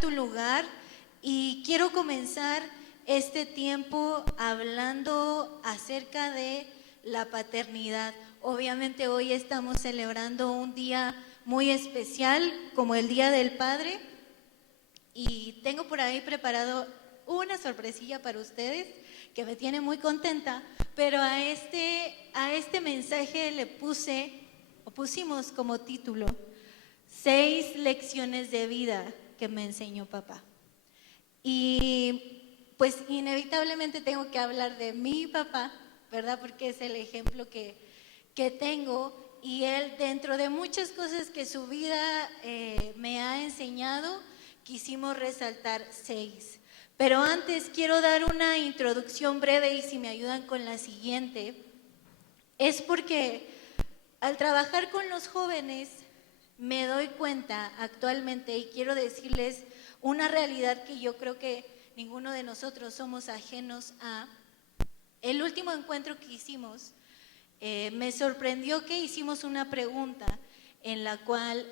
tu lugar y quiero comenzar este tiempo hablando acerca de la paternidad. Obviamente hoy estamos celebrando un día muy especial como el Día del Padre y tengo por ahí preparado una sorpresilla para ustedes que me tiene muy contenta, pero a este mensaje le pusimos como título 6 lecciones de vida que me enseñó papá. Y pues inevitablemente tengo que hablar de mi papá, ¿verdad? Porque es el ejemplo que tengo y él, dentro de muchas cosas que su vida me ha enseñado, quisimos resaltar 6. Pero antes quiero dar una introducción breve y si me ayudan con la siguiente, es porque al trabajar con los jóvenes me doy cuenta actualmente y quiero decirles una realidad que yo creo que ninguno de nosotros somos ajenos a. El último encuentro que hicimos, me sorprendió que hicimos una pregunta en la cual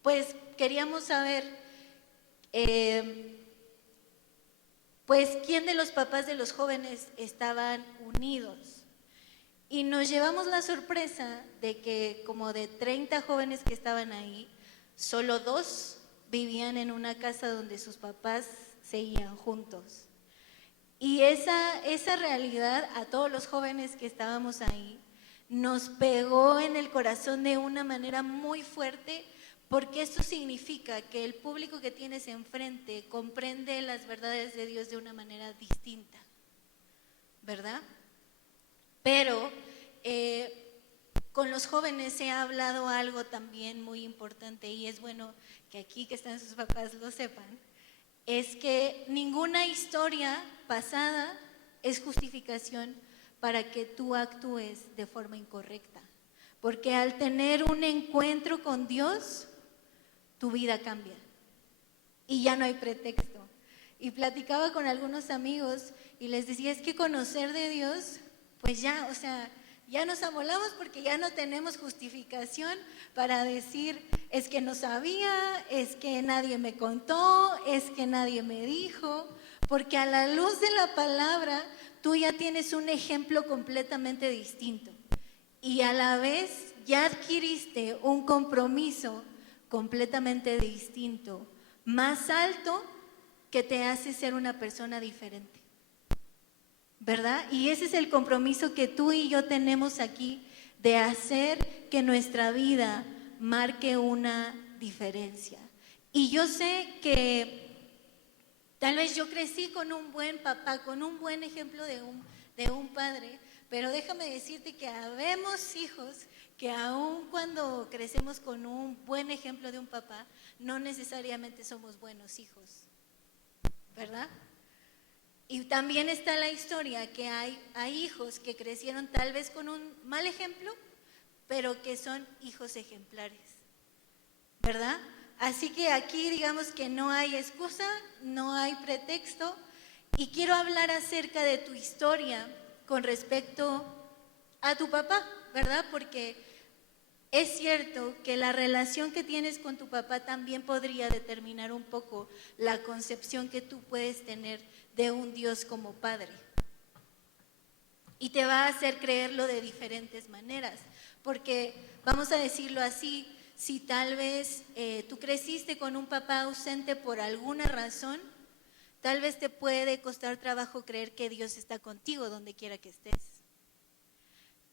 pues queríamos saber pues quién de los papás de los jóvenes estaban unidos. Y nos llevamos la sorpresa de que como de 30 jóvenes que estaban ahí, solo 2 vivían en una casa donde sus papás seguían juntos. Y esa realidad a todos los jóvenes que estábamos ahí nos pegó en el corazón de una manera muy fuerte, porque esto significa que el público que tienes enfrente comprende las verdades de Dios de una manera distinta, ¿verdad? Pero con los jóvenes he hablado algo también muy importante y es bueno que aquí que están sus papás lo sepan, es que ninguna historia pasada es justificación para que tú actúes de forma incorrecta, porque al tener un encuentro con Dios, tu vida cambia y ya no hay pretexto. Y platicaba con algunos amigos y les decía, es que conocer de Dios, pues ya, o sea, ya nos amolamos porque ya no tenemos justificación para decir, es que no sabía, es que nadie me contó, es que nadie me dijo, porque a la luz de la palabra tú ya tienes un ejemplo completamente distinto y a la vez ya adquiriste un compromiso completamente distinto, más alto, que te hace ser una persona diferente, ¿verdad? Y ese es el compromiso que tú y yo tenemos aquí, de hacer que nuestra vida marque una diferencia. Y yo sé que tal vez yo crecí con un buen papá, con un buen ejemplo de un padre, pero déjame decirte que habemos hijos que aun cuando crecemos con un buen ejemplo de un papá, no necesariamente somos buenos hijos, ¿verdad? Y también está la historia que hay hijos que crecieron tal vez con un mal ejemplo, pero que son hijos ejemplares, ¿verdad? Así que aquí digamos que no hay excusa, no hay pretexto, y quiero hablar acerca de tu historia con respecto a tu papá, ¿verdad? Porque es cierto que la relación que tienes con tu papá también podría determinar un poco la concepción que tú puedes tener de un Dios como Padre. Y te va a hacer creerlo de diferentes maneras, porque vamos a decirlo así, si tal vez tú creciste con un papá ausente por alguna razón, tal vez te puede costar trabajo creer que Dios está contigo donde quiera que estés.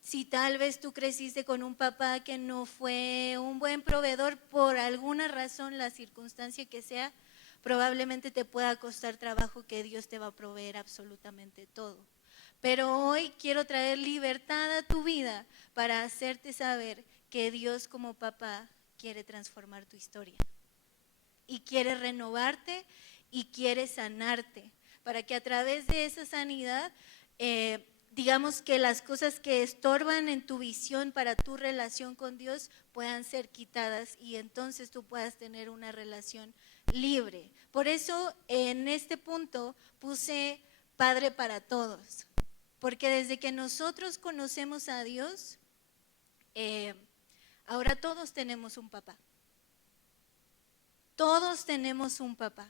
Si tal vez tú creciste con un papá que no fue un buen proveedor por alguna razón, la circunstancia que sea, probablemente te pueda costar trabajo que Dios te va a proveer absolutamente todo. Pero hoy quiero traer libertad a tu vida para hacerte saber que Dios como papá quiere transformar tu historia y quiere renovarte y quiere sanarte para que a través de esa sanidad digamos que las cosas que estorban en tu visión para tu relación con Dios puedan ser quitadas y entonces tú puedas tener una relación libre. Por eso en este punto puse Padre para todos, porque desde que nosotros conocemos a Dios, ahora todos tenemos un papá. Todos tenemos un papá,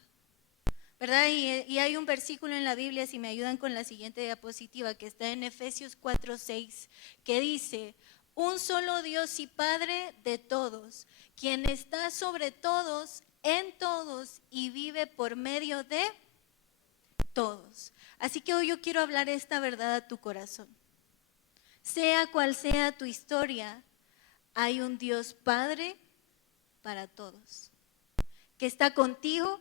¿verdad? Y hay un versículo en la Biblia, si me ayudan con la siguiente diapositiva, que está en Efesios 4:6, que dice: un solo Dios y Padre de todos, quien está sobre todos, en todos y vive por medio de todos. Así que hoy yo quiero hablar esta verdad a tu corazón. Sea cual sea tu historia, hay un Dios Padre para todos, que está contigo,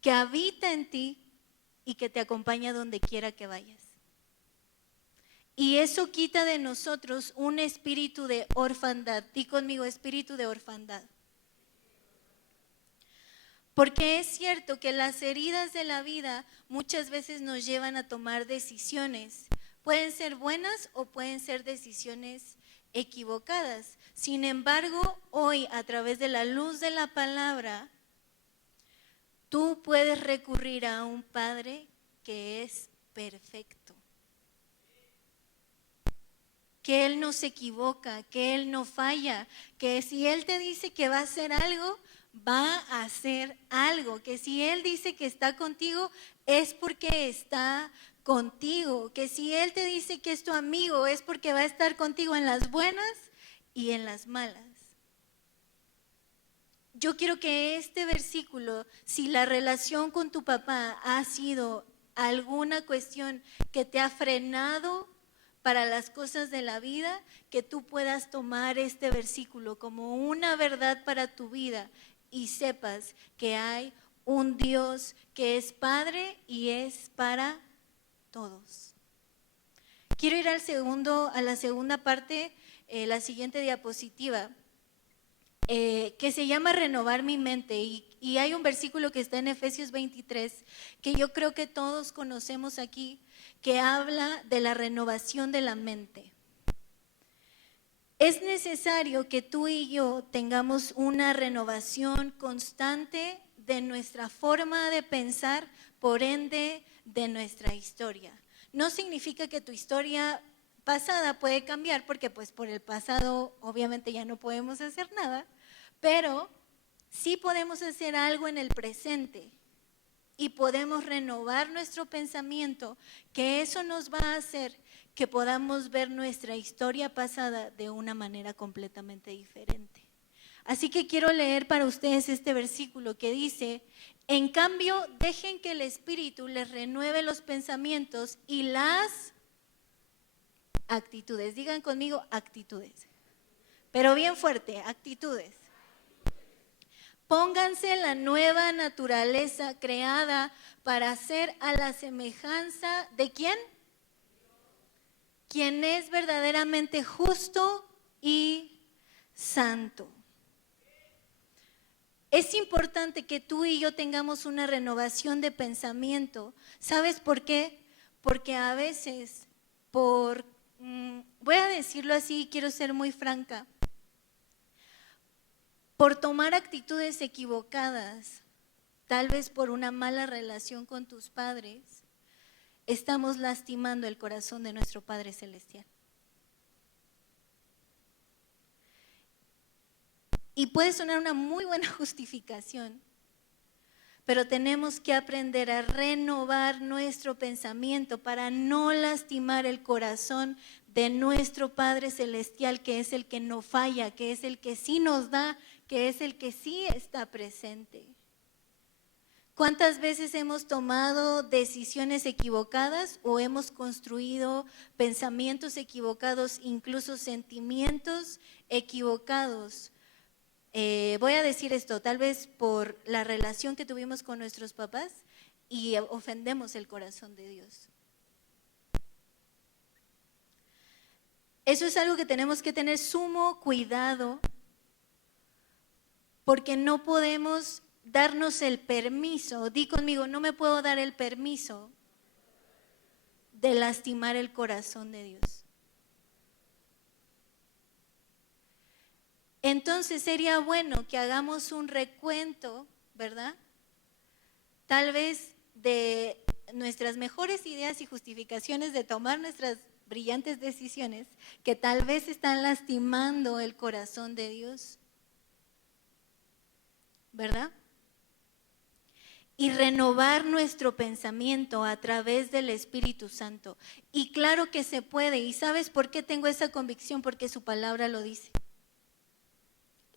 que habita en ti y que te acompaña donde quiera que vayas. Y eso quita de nosotros un espíritu de orfandad. Di conmigo, espíritu de orfandad. Porque es cierto que las heridas de la vida muchas veces nos llevan a tomar decisiones. Pueden ser buenas o pueden ser decisiones equivocadas. Sin embargo, hoy, a través de la luz de la palabra, tú puedes recurrir a un Padre que es perfecto, que Él no se equivoca, que Él no falla, que si Él te dice que va a hacer algo, va a hacer algo, que si Él dice que está contigo, es porque está contigo, que si Él te dice que es tu amigo, es porque va a estar contigo en las buenas y en las malas. Yo quiero que este versículo, si la relación con tu papá ha sido alguna cuestión que te ha frenado para las cosas de la vida, que tú puedas tomar este versículo como una verdad para tu vida y sepas que hay un Dios que es Padre y es para todos. Quiero ir a la segunda parte, la siguiente diapositiva. Que se llama renovar mi mente y hay un versículo que está en Efesios 23 que yo creo que todos conocemos aquí, que habla de la renovación de la mente. Es necesario que tú y yo tengamos una renovación constante de nuestra forma de pensar, por ende de nuestra historia. No significa que tu historia pasada puede cambiar, porque pues por el pasado obviamente ya no podemos hacer nada, pero sí podemos hacer algo en el presente y podemos renovar nuestro pensamiento, que eso nos va a hacer que podamos ver nuestra historia pasada de una manera completamente diferente. Así que quiero leer para ustedes este versículo que dice: en cambio, dejen que el Espíritu les renueve los pensamientos y las actitudes. Digan conmigo, actitudes. Pero bien fuerte, actitudes. Pónganse la nueva naturaleza creada para ser a la semejanza de ¿quién? Quien es verdaderamente justo y santo. Es importante que tú y yo tengamos una renovación de pensamiento. ¿Sabes por qué? Porque a veces, voy a decirlo así, quiero ser muy franca, por tomar actitudes equivocadas, tal vez por una mala relación con tus padres, estamos lastimando el corazón de nuestro Padre Celestial. Y puede sonar una muy buena justificación, pero tenemos que aprender a renovar nuestro pensamiento para no lastimar el corazón de nuestro Padre Celestial, que es el que no falla, que es el que sí nos da, que es el que sí está presente. ¿Cuántas veces hemos tomado decisiones equivocadas o hemos construido pensamientos equivocados, incluso sentimientos equivocados? Voy a decir esto, tal vez por la relación que tuvimos con nuestros papás y ofendemos el corazón de Dios. Eso es algo que tenemos que tener sumo cuidado, porque no podemos darnos el permiso, di conmigo, no me puedo dar el permiso de lastimar el corazón de Dios. Entonces sería bueno que hagamos un recuento, ¿verdad? Tal vez de nuestras mejores ideas y justificaciones de tomar nuestras brillantes decisiones, que tal vez están lastimando el corazón de Dios. ¿verdad? Y renovar nuestro pensamiento a través del Espíritu Santo. Y claro que se puede. ¿Y sabes por qué tengo esa convicción? Porque su palabra lo dice.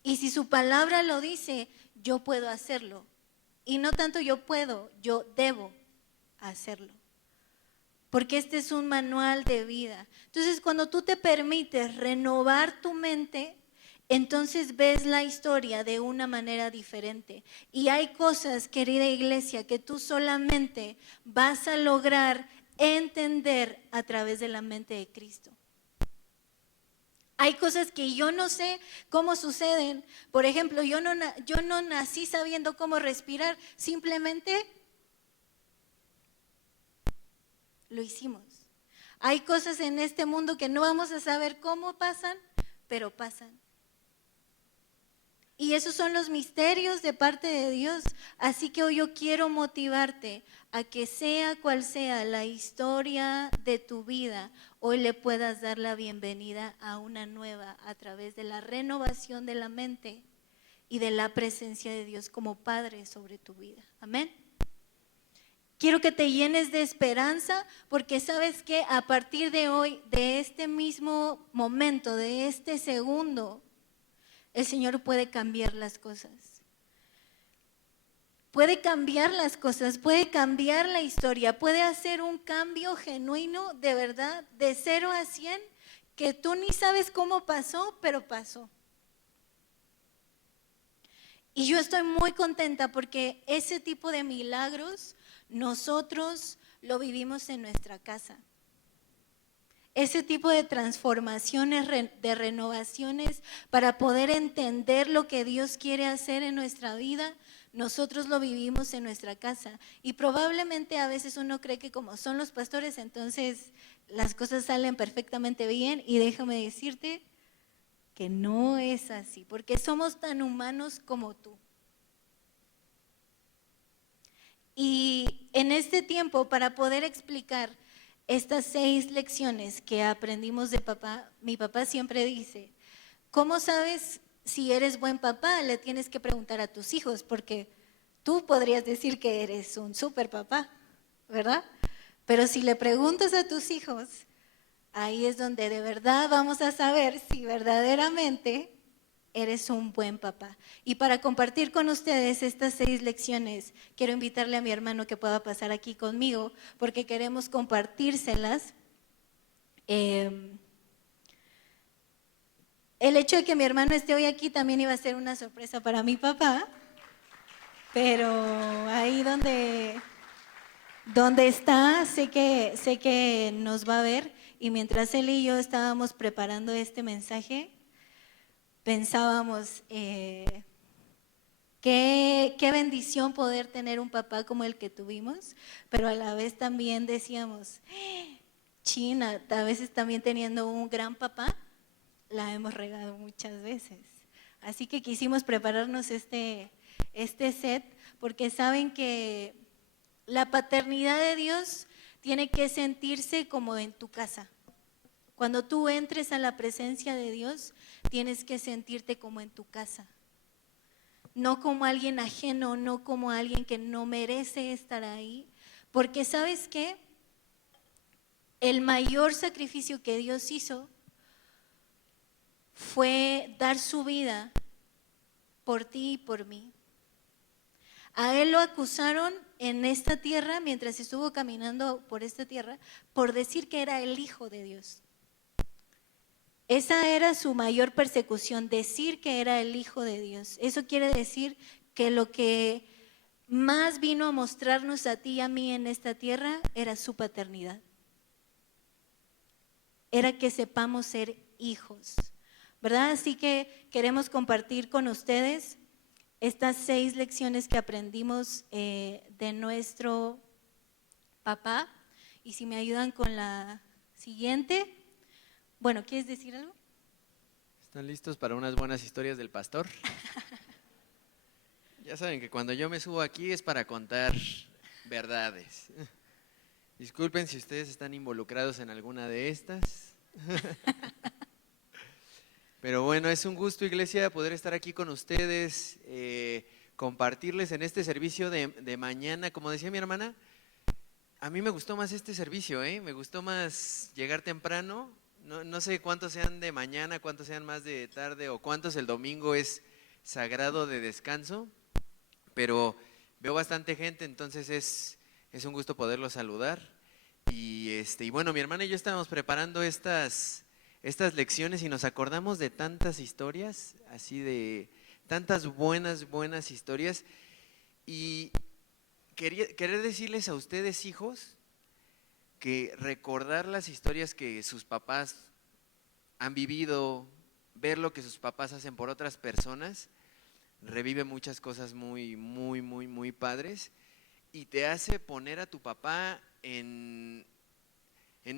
Y si su palabra lo dice, yo puedo hacerlo. Y no tanto yo puedo, yo debo hacerlo. Porque este es un manual de vida. Entonces, cuando tú te permites renovar tu mente, entonces ves la historia de una manera diferente. Y hay cosas, querida iglesia, que tú solamente vas a lograr entender a través de la mente de Cristo. Hay cosas que yo no sé cómo suceden. Por ejemplo, yo no nací sabiendo cómo respirar, simplemente lo hicimos. Hay cosas en este mundo que no vamos a saber cómo pasan, pero pasan. Y esos son los misterios de parte de Dios. Así que hoy yo quiero motivarte a que sea cual sea la historia de tu vida, hoy le puedas dar la bienvenida a una nueva a través de la renovación de la mente y de la presencia de Dios como Padre sobre tu vida. Amén. Quiero que te llenes de esperanza porque sabes que a partir de hoy, de este mismo momento, de este segundo, el Señor puede cambiar las cosas. Puede cambiar las cosas, puede cambiar la historia, puede hacer un cambio genuino de verdad, de 0 a 100, que tú ni sabes cómo pasó, pero pasó. Y yo estoy muy contenta porque ese tipo de milagros nosotros lo vivimos en nuestra casa. Ese tipo de transformaciones, de renovaciones para poder entender lo que Dios quiere hacer en nuestra vida, nosotros lo vivimos en nuestra casa. Y probablemente a veces uno cree que como son los pastores, entonces las cosas salen perfectamente bien. Y déjame decirte que no es así, porque somos tan humanos como tú. Y en este tiempo, para poder explicar estas 6 lecciones que aprendimos de papá, mi papá siempre dice, ¿cómo sabes si eres buen papá? Le tienes que preguntar a tus hijos, porque tú podrías decir que eres un súper papá, ¿verdad? Pero si le preguntas a tus hijos, ahí es donde de verdad vamos a saber si verdaderamente eres un buen papá. Y para compartir con ustedes estas 6 lecciones, quiero invitarle a mi hermano que pueda pasar aquí conmigo, porque queremos compartírselas. El hecho de que mi hermano esté hoy aquí también iba a ser una sorpresa para mi papá, pero ahí donde está, sé que nos va a ver, y mientras él y yo estábamos preparando este mensaje, pensábamos, qué bendición poder tener un papá como el que tuvimos, pero a la vez también decíamos, China, a veces también teniendo un gran papá, la hemos regado muchas veces. Así que quisimos prepararnos este set, porque saben que la paternidad de Dios tiene que sentirse como en tu casa. Cuando tú entres a la presencia de Dios, tienes que sentirte como en tu casa. No como alguien ajeno, no como alguien que no merece estar ahí. Porque ¿sabes qué? El mayor sacrificio que Dios hizo fue dar su vida por ti y por mí. A él lo acusaron en esta tierra, mientras estuvo caminando por esta tierra, por decir que era el Hijo de Dios. Esa era su mayor persecución, decir que era el Hijo de Dios. Eso quiere decir que lo que más vino a mostrarnos a ti y a mí en esta tierra era su paternidad. Era que sepamos ser hijos, ¿verdad? Así que queremos compartir con ustedes estas 6 lecciones que aprendimos de nuestro papá. Y si me ayudan con la siguiente. Bueno, ¿quieres decir algo? ¿Están listos para unas buenas historias del pastor? Ya saben que cuando yo me subo aquí es para contar verdades. Disculpen si ustedes están involucrados en alguna de estas. Pero bueno, es un gusto, iglesia, poder estar aquí con ustedes. compartirles en este servicio de mañana. Como decía mi hermana, a mí me gustó más este servicio, me gustó más llegar temprano. No sé cuántos sean de mañana, cuántos sean más de tarde o cuántos el domingo es sagrado de descanso, pero veo bastante gente, entonces es un gusto poderlos saludar. Y bueno, mi hermana y yo estábamos preparando estas lecciones y nos acordamos de tantas historias, así de tantas buenas historias. Y querer decirles a ustedes, hijos, que recordar las historias que sus papás han vivido, ver lo que sus papás hacen por otras personas, revive muchas cosas muy padres y te hace poner a tu papá en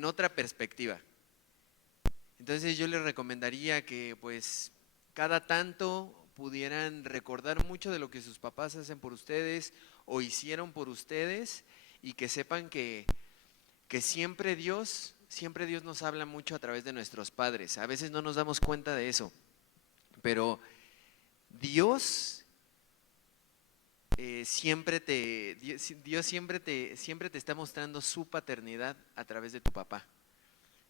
otra perspectiva. Entonces yo les recomendaría que pues cada tanto pudieran recordar mucho de lo que sus papás hacen por ustedes o hicieron por ustedes, y que sepan que siempre Dios nos habla mucho a través de nuestros padres. A veces no nos damos cuenta de eso, pero Dios siempre te está mostrando su paternidad a través de tu papá.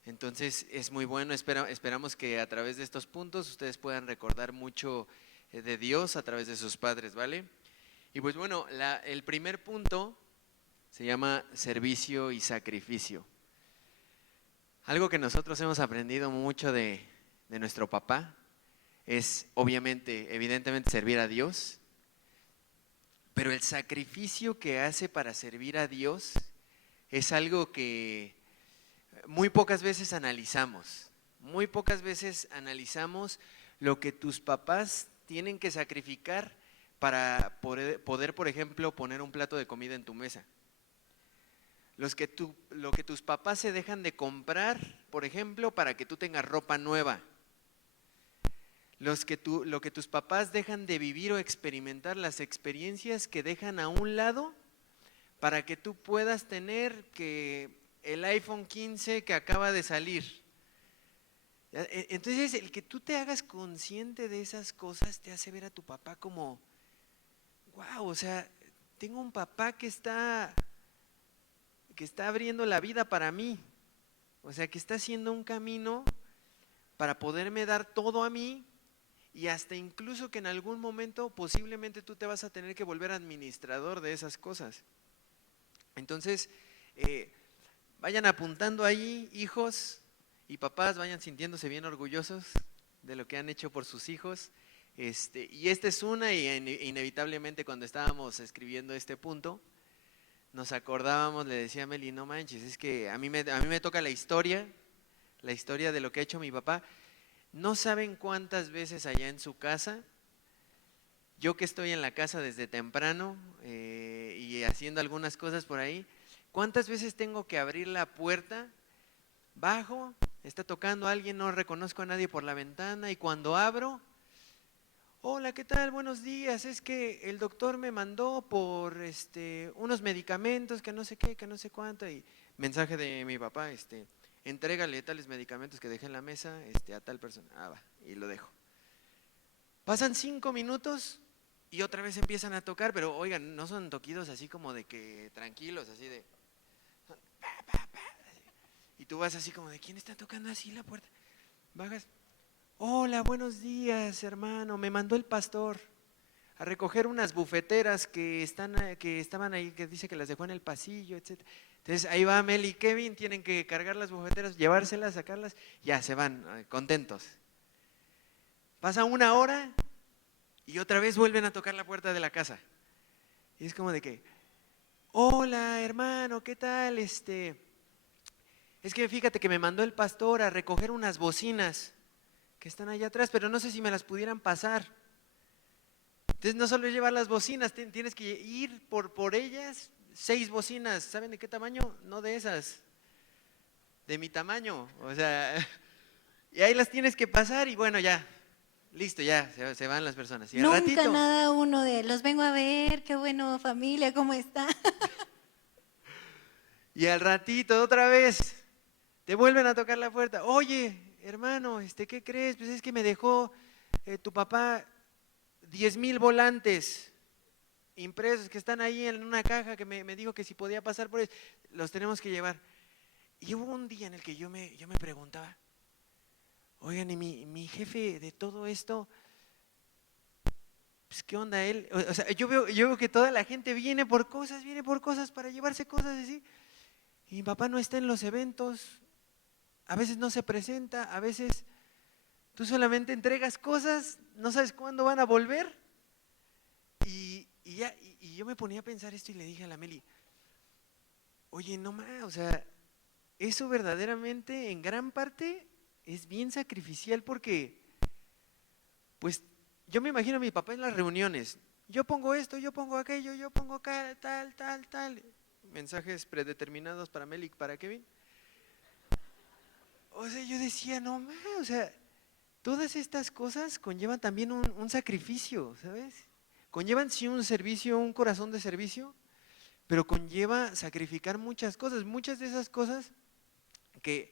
Entonces es muy bueno, esperamos que a través de estos puntos ustedes puedan recordar mucho de Dios a través de sus padres, ¿vale? Y pues bueno, el primer punto se llama servicio y sacrificio. Algo que nosotros hemos aprendido mucho de nuestro papá es evidentemente servir a Dios, pero el sacrificio que hace para servir a Dios es algo que muy pocas veces analizamos. Muy pocas veces analizamos lo que tus papás tienen que sacrificar para poder, por ejemplo, poner un plato de comida en tu mesa. Lo que tus papás se dejan de comprar, por ejemplo, para que tú tengas ropa nueva. Lo que tus papás dejan de vivir o experimentar, las experiencias que dejan a un lado para que tú puedas tener el iPhone 15 que acaba de salir. Entonces, el que tú te hagas consciente de esas cosas te hace ver a tu papá como, wow, o sea, tengo un papá que está abriendo la vida para mí, o sea, que está haciendo un camino para poderme dar todo a mí, y hasta incluso que en algún momento posiblemente tú te vas a tener que volver administrador de esas cosas. Entonces, vayan apuntando ahí, hijos y papás, vayan sintiéndose bien orgullosos de lo que han hecho por sus hijos. Y esta es una, y inevitablemente cuando estábamos escribiendo este punto, nos acordábamos, le decía a Meli, no manches, es que a mí me toca la historia de lo que ha hecho mi papá. No saben cuántas veces allá en su casa, yo que estoy en la casa desde temprano y haciendo algunas cosas por ahí, cuántas veces tengo que abrir la puerta, bajo, está tocando alguien, no reconozco a nadie por la ventana, y cuando abro, hola, ¿qué tal? Buenos días, es que el doctor me mandó por unos medicamentos que no sé qué, que no sé cuánto, y mensaje de mi papá, entrégale tales medicamentos que dejé en la mesa a tal persona. Va, y lo dejo. Pasan 5 minutos y otra vez empiezan a tocar, pero oigan, no son toquidos así como de que tranquilos, así de y tú vas así como de, ¿quién está tocando así la puerta? Bajas, hola, buenos días, hermano, me mandó el pastor a recoger unas bufeteras que estaban ahí, que dice que las dejó en el pasillo, etcétera. Entonces ahí va Mel y Kevin, tienen que cargar las bufeteras, llevárselas, sacarlas, ya se van contentos. Pasa 1 hora y otra vez vuelven a tocar la puerta de la casa. Y es como de que, hola hermano, ¿qué tal? Es que fíjate que me mandó el pastor a recoger unas bocinas que están allá atrás, pero no sé si me las pudieran pasar. Entonces no solo llevar las bocinas, tienes que ir por ellas, 6 bocinas. ¿Saben de qué tamaño? No de esas, de mi tamaño, o sea, y ahí las tienes que pasar y bueno, ya, listo, ya, se van las personas. Y al Nunca ratito, nada uno de, los vengo a ver, qué bueno familia, ¿cómo está? y al ratito otra vez, te vuelven a tocar la puerta. Oye, hermano, ¿qué crees? Pues es que me dejó tu papá 10,000 volantes. impresos que están ahí en una caja que me dijo que si podía pasar por ellos, los tenemos que llevar. Y hubo un día en el que yo me preguntaba, oigan, y mi jefe de todo esto, pues ¿qué onda él? O sea, yo veo que toda la gente viene por cosas para llevarse cosas así. Y mi papá no está en los eventos, a veces no se presenta, a veces tú solamente entregas cosas, no sabes cuándo van a volver. Y yo me ponía a pensar esto y le dije a la Meli, oye, no más, o sea, eso verdaderamente en gran parte es bien sacrificial porque, pues, yo me imagino a mi papá en las reuniones, yo pongo esto, yo pongo aquello, yo pongo acá, tal, mensajes predeterminados para Meli, para Kevin. O sea, yo decía, no más, o sea, todas estas cosas conllevan también un sacrificio, ¿sabes? Conllevan sí un servicio, un corazón de servicio, pero conlleva sacrificar muchas cosas. Muchas de esas cosas que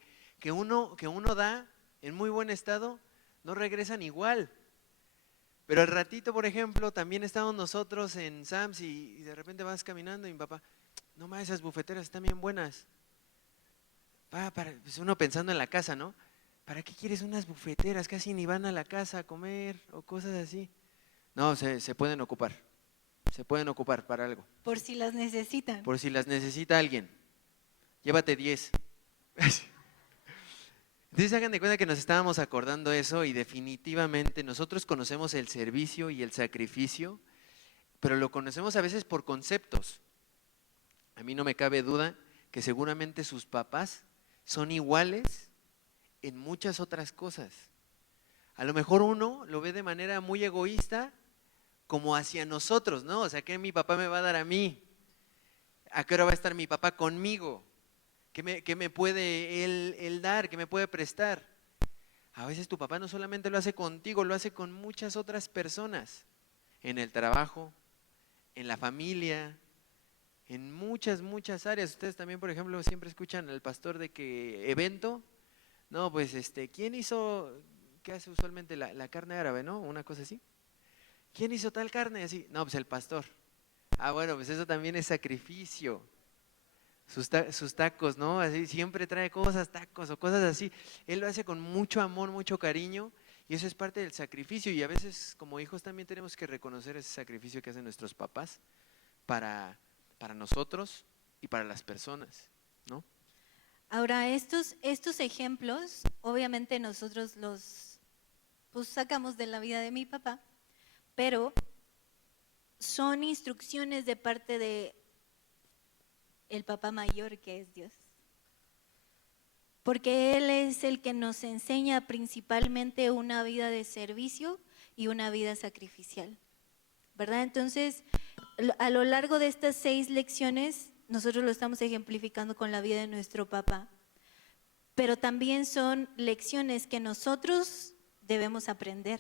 uno da en muy buen estado no regresan igual. Pero al ratito, por ejemplo, también estábamos nosotros en Sam's y de repente vas caminando y mi papá, no más, esas bufeteras están bien buenas. Pues uno pensando en la casa, ¿no? ¿Para qué quieres unas bufeteras? Casi ni van a la casa a comer o cosas así. No, se pueden ocupar para algo. Por si las necesitan. Por si las necesita alguien, llévate 10. Entonces hagan de cuenta que nos estábamos acordando eso y definitivamente nosotros conocemos el servicio y el sacrificio, pero lo conocemos a veces por conceptos. A mí no me cabe duda que seguramente sus papás son iguales en muchas otras cosas. A lo mejor uno lo ve de manera muy egoísta, como hacia nosotros, ¿no? O sea, ¿qué mi papá me va a dar a mí? ¿A qué hora va a estar mi papá conmigo? ¿Qué me puede él dar? ¿Qué me puede prestar? A veces tu papá no solamente lo hace contigo, lo hace con muchas otras personas, en el trabajo, en la familia, en muchas áreas. Ustedes también, por ejemplo, siempre escuchan al pastor de que evento, no, pues ¿quién hizo, qué hace usualmente la carne árabe, ¿no? Una cosa así. ¿Quién hizo tal carne? Así, no, pues el pastor. Ah, bueno, pues eso también es sacrificio. Sus tacos, ¿no? Así siempre trae cosas, tacos o cosas así. Él lo hace con mucho amor, mucho cariño y eso es parte del sacrificio y a veces como hijos también tenemos que reconocer ese sacrificio que hacen nuestros papás para nosotros y para las personas, ¿no? Ahora, estos ejemplos, obviamente nosotros los pues, sacamos de la vida de mi papá, pero son instrucciones de parte de el papá mayor que es Dios. Porque Él es el que nos enseña principalmente una vida de servicio y una vida sacrificial, ¿verdad? Entonces, a lo largo de estas 6 lecciones, nosotros lo estamos ejemplificando con la vida de nuestro papá, pero también son lecciones que nosotros debemos aprender.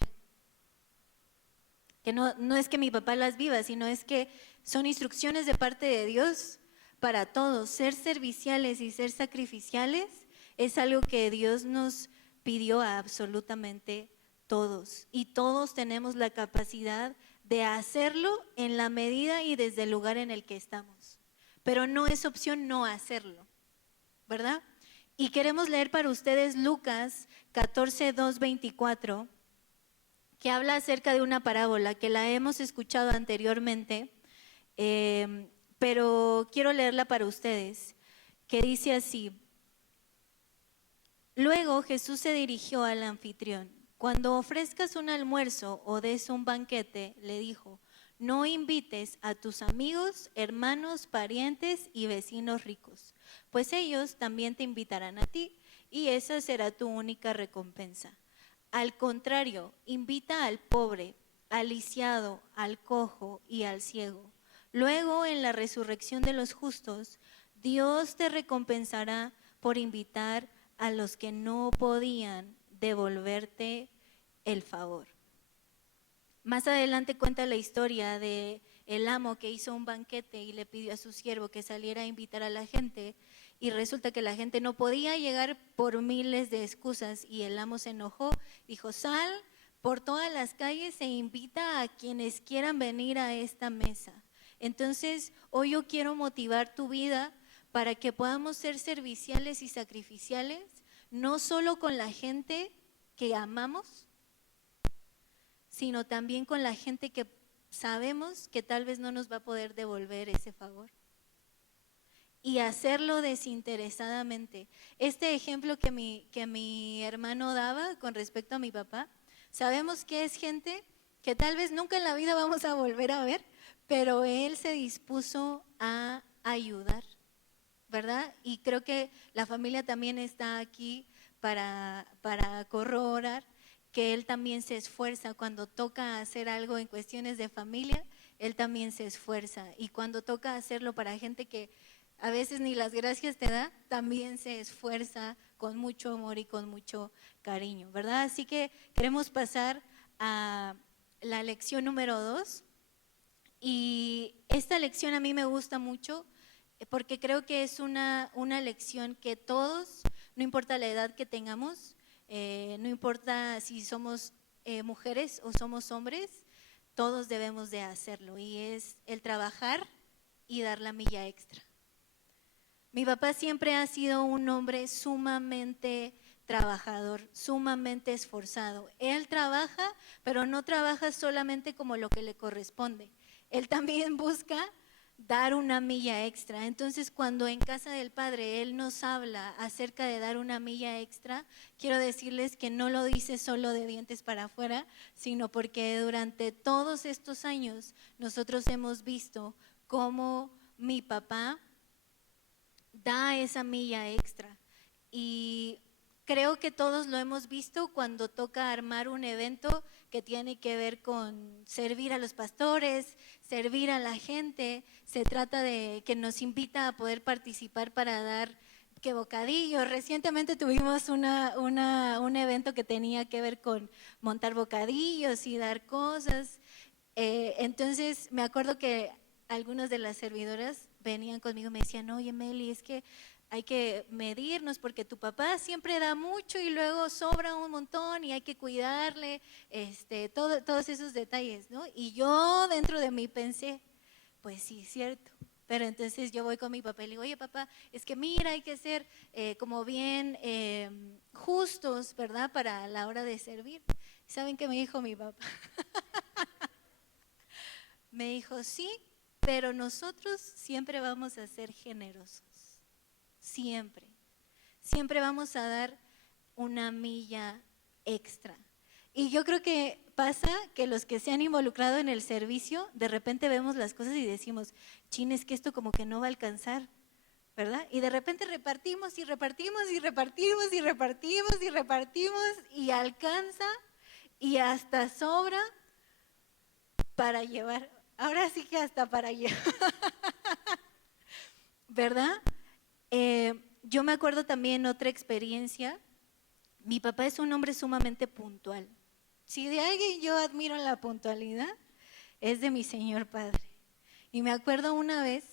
Que no es que mi papá las viva, sino es que son instrucciones de parte de Dios para todos. Ser serviciales y ser sacrificiales es algo que Dios nos pidió a absolutamente todos. Y todos tenemos la capacidad de hacerlo en la medida y desde el lugar en el que estamos. Pero no es opción no hacerlo, ¿verdad? Y queremos leer para ustedes Lucas 14, 2, 24, que habla acerca de una parábola que la hemos escuchado anteriormente, pero quiero leerla para ustedes, que dice así: Luego Jesús se dirigió al anfitrión. Cuando ofrezcas un almuerzo o des un banquete, le dijo, no invites a tus amigos, hermanos, parientes y vecinos ricos, pues ellos también te invitarán a ti y esa será tu única recompensa. Al contrario, invita al pobre, al lisiado, al cojo y al ciego. Luego, en la resurrección de los justos, Dios te recompensará por invitar a los que no podían devolverte el favor. Más adelante cuenta la historia de el amo que hizo un banquete y le pidió a su siervo que saliera a invitar a la gente y resulta que la gente no podía llegar por miles de excusas y el amo se enojó, dijo, sal por todas las calles e invita a quienes quieran venir a esta mesa. Entonces, hoy yo quiero motivar tu vida para que podamos ser serviciales y sacrificiales, no solo con la gente que amamos, sino también con la gente que sabemos que tal vez no nos va a poder devolver ese favor. Y hacerlo desinteresadamente. Este ejemplo que mi hermano daba con respecto a mi papá, sabemos que es gente que tal vez nunca en la vida vamos a volver a ver, pero él se dispuso a ayudar, ¿verdad? Y creo que la familia también está aquí para corroborar que él también se esfuerza cuando toca hacer algo en cuestiones de familia, él también se esfuerza. Y cuando toca hacerlo para gente que a veces ni las gracias te da, también se esfuerza con mucho amor y con mucho cariño, ¿verdad? Así que queremos pasar a la lección número 2. Y esta lección a mí me gusta mucho porque creo que es una lección que todos, no importa la edad que tengamos, no importa si somos mujeres o somos hombres, todos debemos de hacerlo, y es el trabajar y dar la milla extra. Mi papá siempre ha sido un hombre sumamente trabajador, sumamente esforzado. Él trabaja, pero no trabaja solamente como lo que le corresponde. Él también busca dar una milla extra. Entonces, cuando en casa del Padre Él nos habla acerca de dar una milla extra, quiero decirles que no lo dice solo de dientes para afuera, sino porque durante todos estos años nosotros hemos visto cómo mi papá da esa milla extra. Y creo que todos lo hemos visto cuando toca armar un evento que tiene que ver con servir a los pastores, servir a la gente. Se trata de que nos invita a poder participar para dar que bocadillos. Recientemente tuvimos un evento que tenía que ver con montar bocadillos y dar cosas. Entonces me acuerdo que algunas de las servidoras venían conmigo y me decían, oye Meli, es que hay que medirnos porque tu papá siempre da mucho y luego sobra un montón y hay que cuidarle, todos esos detalles, ¿no? Y yo dentro de mí pensé, pues sí, cierto. Pero entonces yo voy con mi papá y le digo, oye papá, es que mira, hay que ser como bien justos, ¿verdad? Para la hora de servir. ¿Saben qué me dijo mi papá? Me dijo, sí, pero nosotros siempre vamos a ser generosos. Siempre. Siempre vamos a dar una milla extra. Y yo creo que pasa que los que se han involucrado en el servicio, de repente vemos las cosas y decimos, chin, es que esto como que no va a alcanzar, ¿verdad? Y de repente repartimos y repartimos y repartimos y repartimos y repartimos y alcanza y hasta sobra para llevar. Ahora sí que hasta para llevar, ¿verdad? Yo me acuerdo también otra experiencia. Mi papá es un hombre sumamente puntual. Si de alguien yo admiro la puntualidad, es de mi señor padre. Y me acuerdo una vez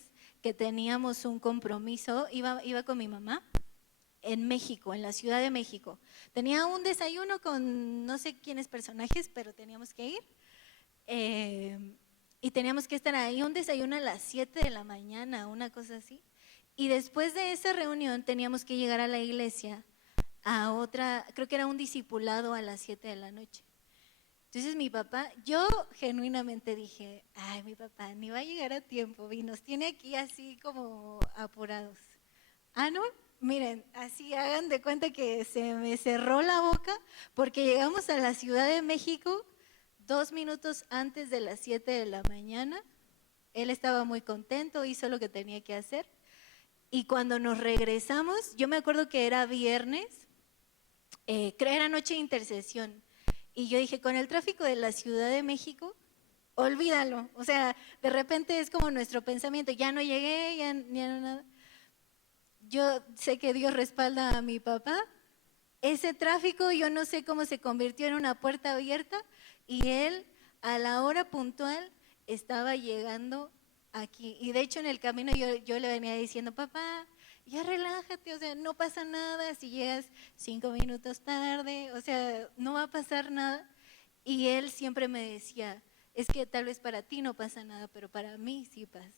que teníamos un compromiso, iba con mi mamá en México, en la Ciudad de México. Tenía un desayuno con no sé quiénes personajes, pero teníamos que ir. Y teníamos que estar ahí, un desayuno a las 7 de la mañana, una cosa así. Y después de esa reunión teníamos que llegar a la iglesia a otra, creo que era un discipulado a las 7 de la noche. Entonces mi papá, yo genuinamente dije, ay, mi papá ni va a llegar a tiempo y nos tiene aquí así como apurados. Ah, ¿no? Miren, así hagan de cuenta que se me cerró la boca porque llegamos a la Ciudad de México 2 minutos antes de las 7 de la mañana. Él estaba muy contento, hizo lo que tenía que hacer. Y cuando nos regresamos, yo me acuerdo que era viernes, creo que era noche de intercesión. Y yo dije, con el tráfico de la Ciudad de México, olvídalo. O sea, de repente es como nuestro pensamiento, ya no llegué, ya no nada. Yo sé que Dios respalda a mi papá. Ese tráfico yo no sé cómo se convirtió en una puerta abierta y él a la hora puntual estaba llegando aquí. Y de hecho en el camino yo le venía diciendo, papá, ya relájate, o sea, no pasa nada si llegas 5 minutos tarde, o sea, no va a pasar nada. Y él siempre me decía, es que tal vez para ti no pasa nada, pero para mí sí pasa.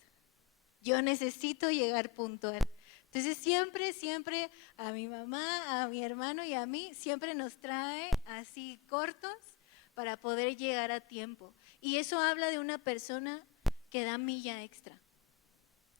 Yo necesito llegar puntual. Entonces siempre a mi mamá, a mi hermano y a mí, siempre nos trae así cortos para poder llegar a tiempo. Y eso habla de una persona que da milla extra,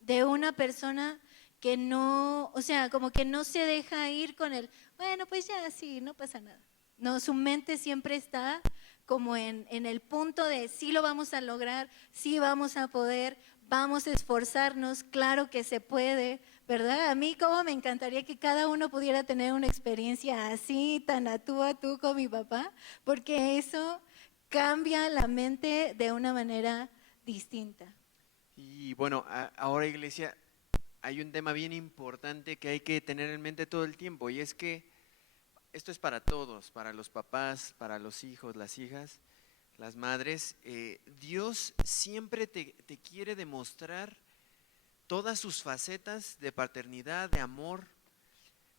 de una persona que no, o sea, como que no se deja ir con el, bueno, pues ya sí, no pasa nada. No, su mente siempre está como en el punto de sí lo vamos a lograr, sí vamos a poder, vamos a esforzarnos, claro que se puede, ¿verdad? A mí como me encantaría que cada uno pudiera tener una experiencia así, tan a tú con mi papá, porque eso cambia la mente de una manera distinta. Y bueno, ahora iglesia, hay un tema bien importante que hay que tener en mente todo el tiempo, y es que esto es para todos, para los papás, para los hijos, las hijas, las madres. Dios siempre te quiere demostrar todas sus facetas de paternidad, de amor,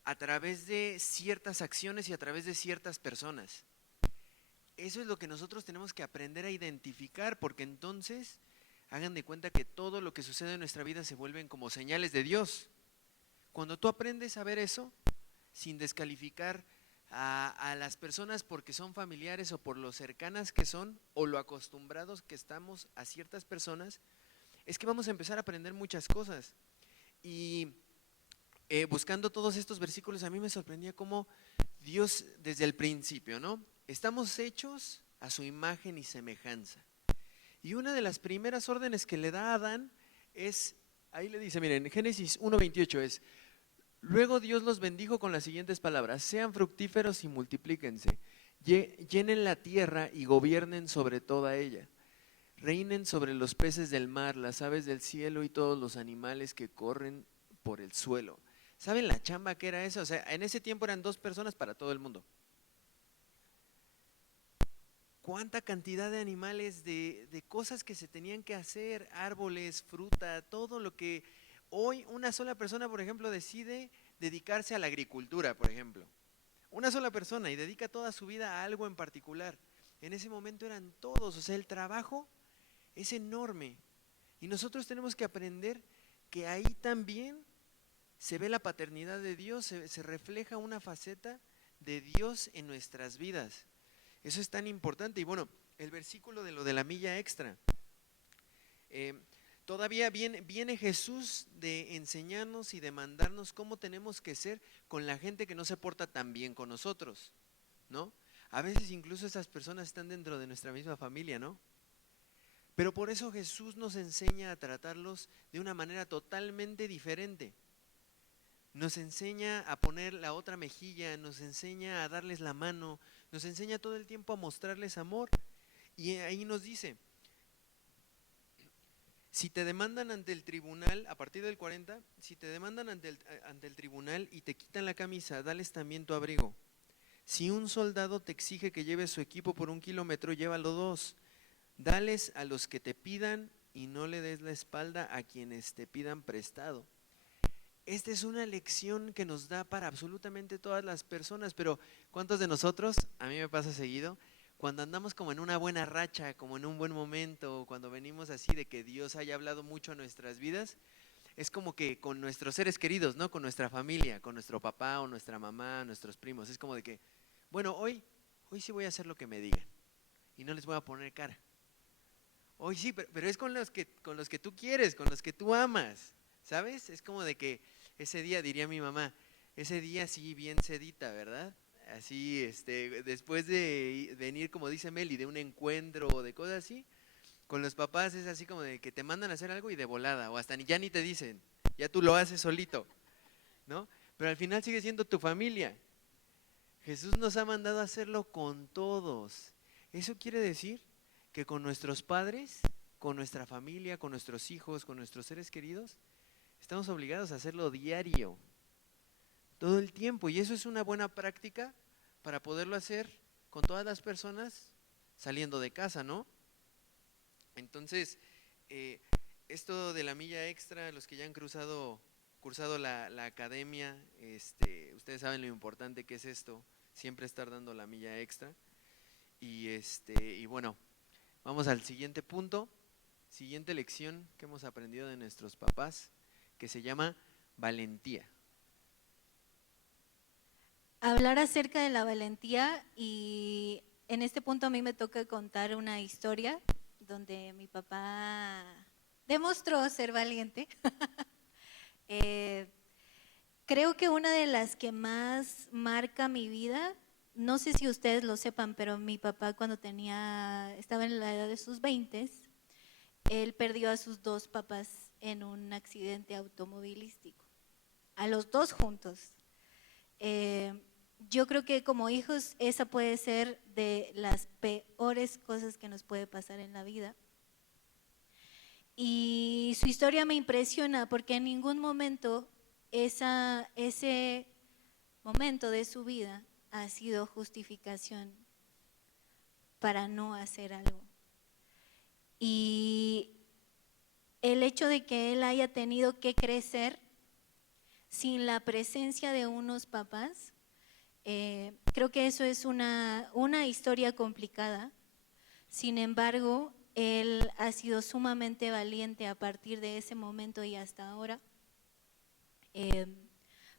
a través de ciertas acciones y a través de ciertas personas. Eso es lo que nosotros tenemos que aprender a identificar, porque entonces hagan de cuenta que todo lo que sucede en nuestra vida se vuelven como señales de Dios. Cuando tú aprendes a ver eso, sin descalificar a las personas porque son familiares o por lo cercanas que son o lo acostumbrados que estamos a ciertas personas, es que vamos a empezar a aprender muchas cosas. Y buscando todos estos versículos, a mí me sorprendía cómo Dios desde el principio, ¿no? Estamos hechos a su imagen y semejanza. Y una de las primeras órdenes que le da a Adán es, ahí le dice, miren, Génesis 1:28 es: luego Dios los bendijo con las siguientes palabras: sean fructíferos y multiplíquense, llenen la tierra y gobiernen sobre toda ella. Reinen sobre los peces del mar, las aves del cielo y todos los animales que corren por el suelo. ¿Saben la chamba que era eso? O sea, en ese tiempo eran 2 personas para todo el mundo. ¿Cuánta cantidad de animales, de cosas que se tenían que hacer, árboles, fruta, todo lo que hoy una sola persona, por ejemplo, decide dedicarse a la agricultura, por ejemplo? Una sola persona y dedica toda su vida a algo en particular. En ese momento eran todos, o sea, el trabajo es enorme. Y nosotros tenemos que aprender que ahí también se ve la paternidad de Dios, se refleja una faceta de Dios en nuestras vidas. Eso es tan importante. Y bueno, el versículo de lo de la milla extra. Todavía viene Jesús de enseñarnos y de mandarnos cómo tenemos que ser con la gente que no se porta tan bien con nosotros, ¿no? A veces incluso esas personas están dentro de nuestra misma familia, ¿no? Pero por eso Jesús nos enseña a tratarlos de una manera totalmente diferente. Nos enseña a poner la otra mejilla, nos enseña a darles la mano, nos enseña todo el tiempo a mostrarles amor. Y ahí nos dice, si te demandan ante el tribunal, a partir del 40, si te demandan ante el tribunal y te quitan la camisa, dales también tu abrigo. Si un soldado te exige que lleves su equipo por 1 kilómetro, llévalo 2. Dales a los que te pidan y no le des la espalda a quienes te pidan prestado. Esta es una lección que nos da para absolutamente todas las personas, pero ¿cuántos de nosotros, a mí me pasa seguido, cuando andamos como en una buena racha, como en un buen momento, cuando venimos así de que Dios haya hablado mucho a nuestras vidas, es como que con nuestros seres queridos, ¿no? Con nuestra familia, con nuestro papá o nuestra mamá, nuestros primos, es como de que, bueno, hoy sí voy a hacer lo que me digan y no les voy a poner cara. Hoy sí, pero es con los que tú quieres, con los que tú amas, ¿sabes? Es como de que ese día, diría mi mamá, ese día sí bien sedita, ¿verdad? Así, después de venir, como dice Meli, de un encuentro o de cosas así, con los papás es así como de que te mandan a hacer algo y de volada, o hasta ya ni te dicen, ya tú lo haces solito, ¿no? Pero al final sigue siendo tu familia. Jesús nos ha mandado a hacerlo con todos. Eso quiere decir que con nuestros padres, con nuestra familia, con nuestros hijos, con nuestros seres queridos, estamos obligados a hacerlo diario, todo el tiempo. Y eso es una buena práctica para poderlo hacer con todas las personas saliendo de casa, ¿no? Entonces, esto de la milla extra, los que ya han cursado la academia, ustedes saben lo importante que es esto, siempre estar dando la milla extra. Y bueno, Vamos al siguiente punto, siguiente lección que hemos aprendido de nuestros papás, que se llama valentía. Hablar acerca de la valentía, y en este punto a mí me toca contar una historia donde mi papá demostró ser valiente. Eh, Creo que una de las que más marca mi vida, no sé si ustedes lo sepan, pero mi papá cuando estaba en la edad de sus 20, él perdió a sus dos papás en un accidente automovilístico, a los dos juntos. Yo creo que como hijos esa puede ser de las peores cosas que nos puede pasar en la vida. Y su historia me impresiona porque en ningún momento ese momento de su vida ha sido justificación para no hacer algo. Y el hecho de que él haya tenido que crecer sin la presencia de unos papás, creo que eso es una historia complicada. Sin embargo, él ha sido sumamente valiente a partir de ese momento y hasta ahora,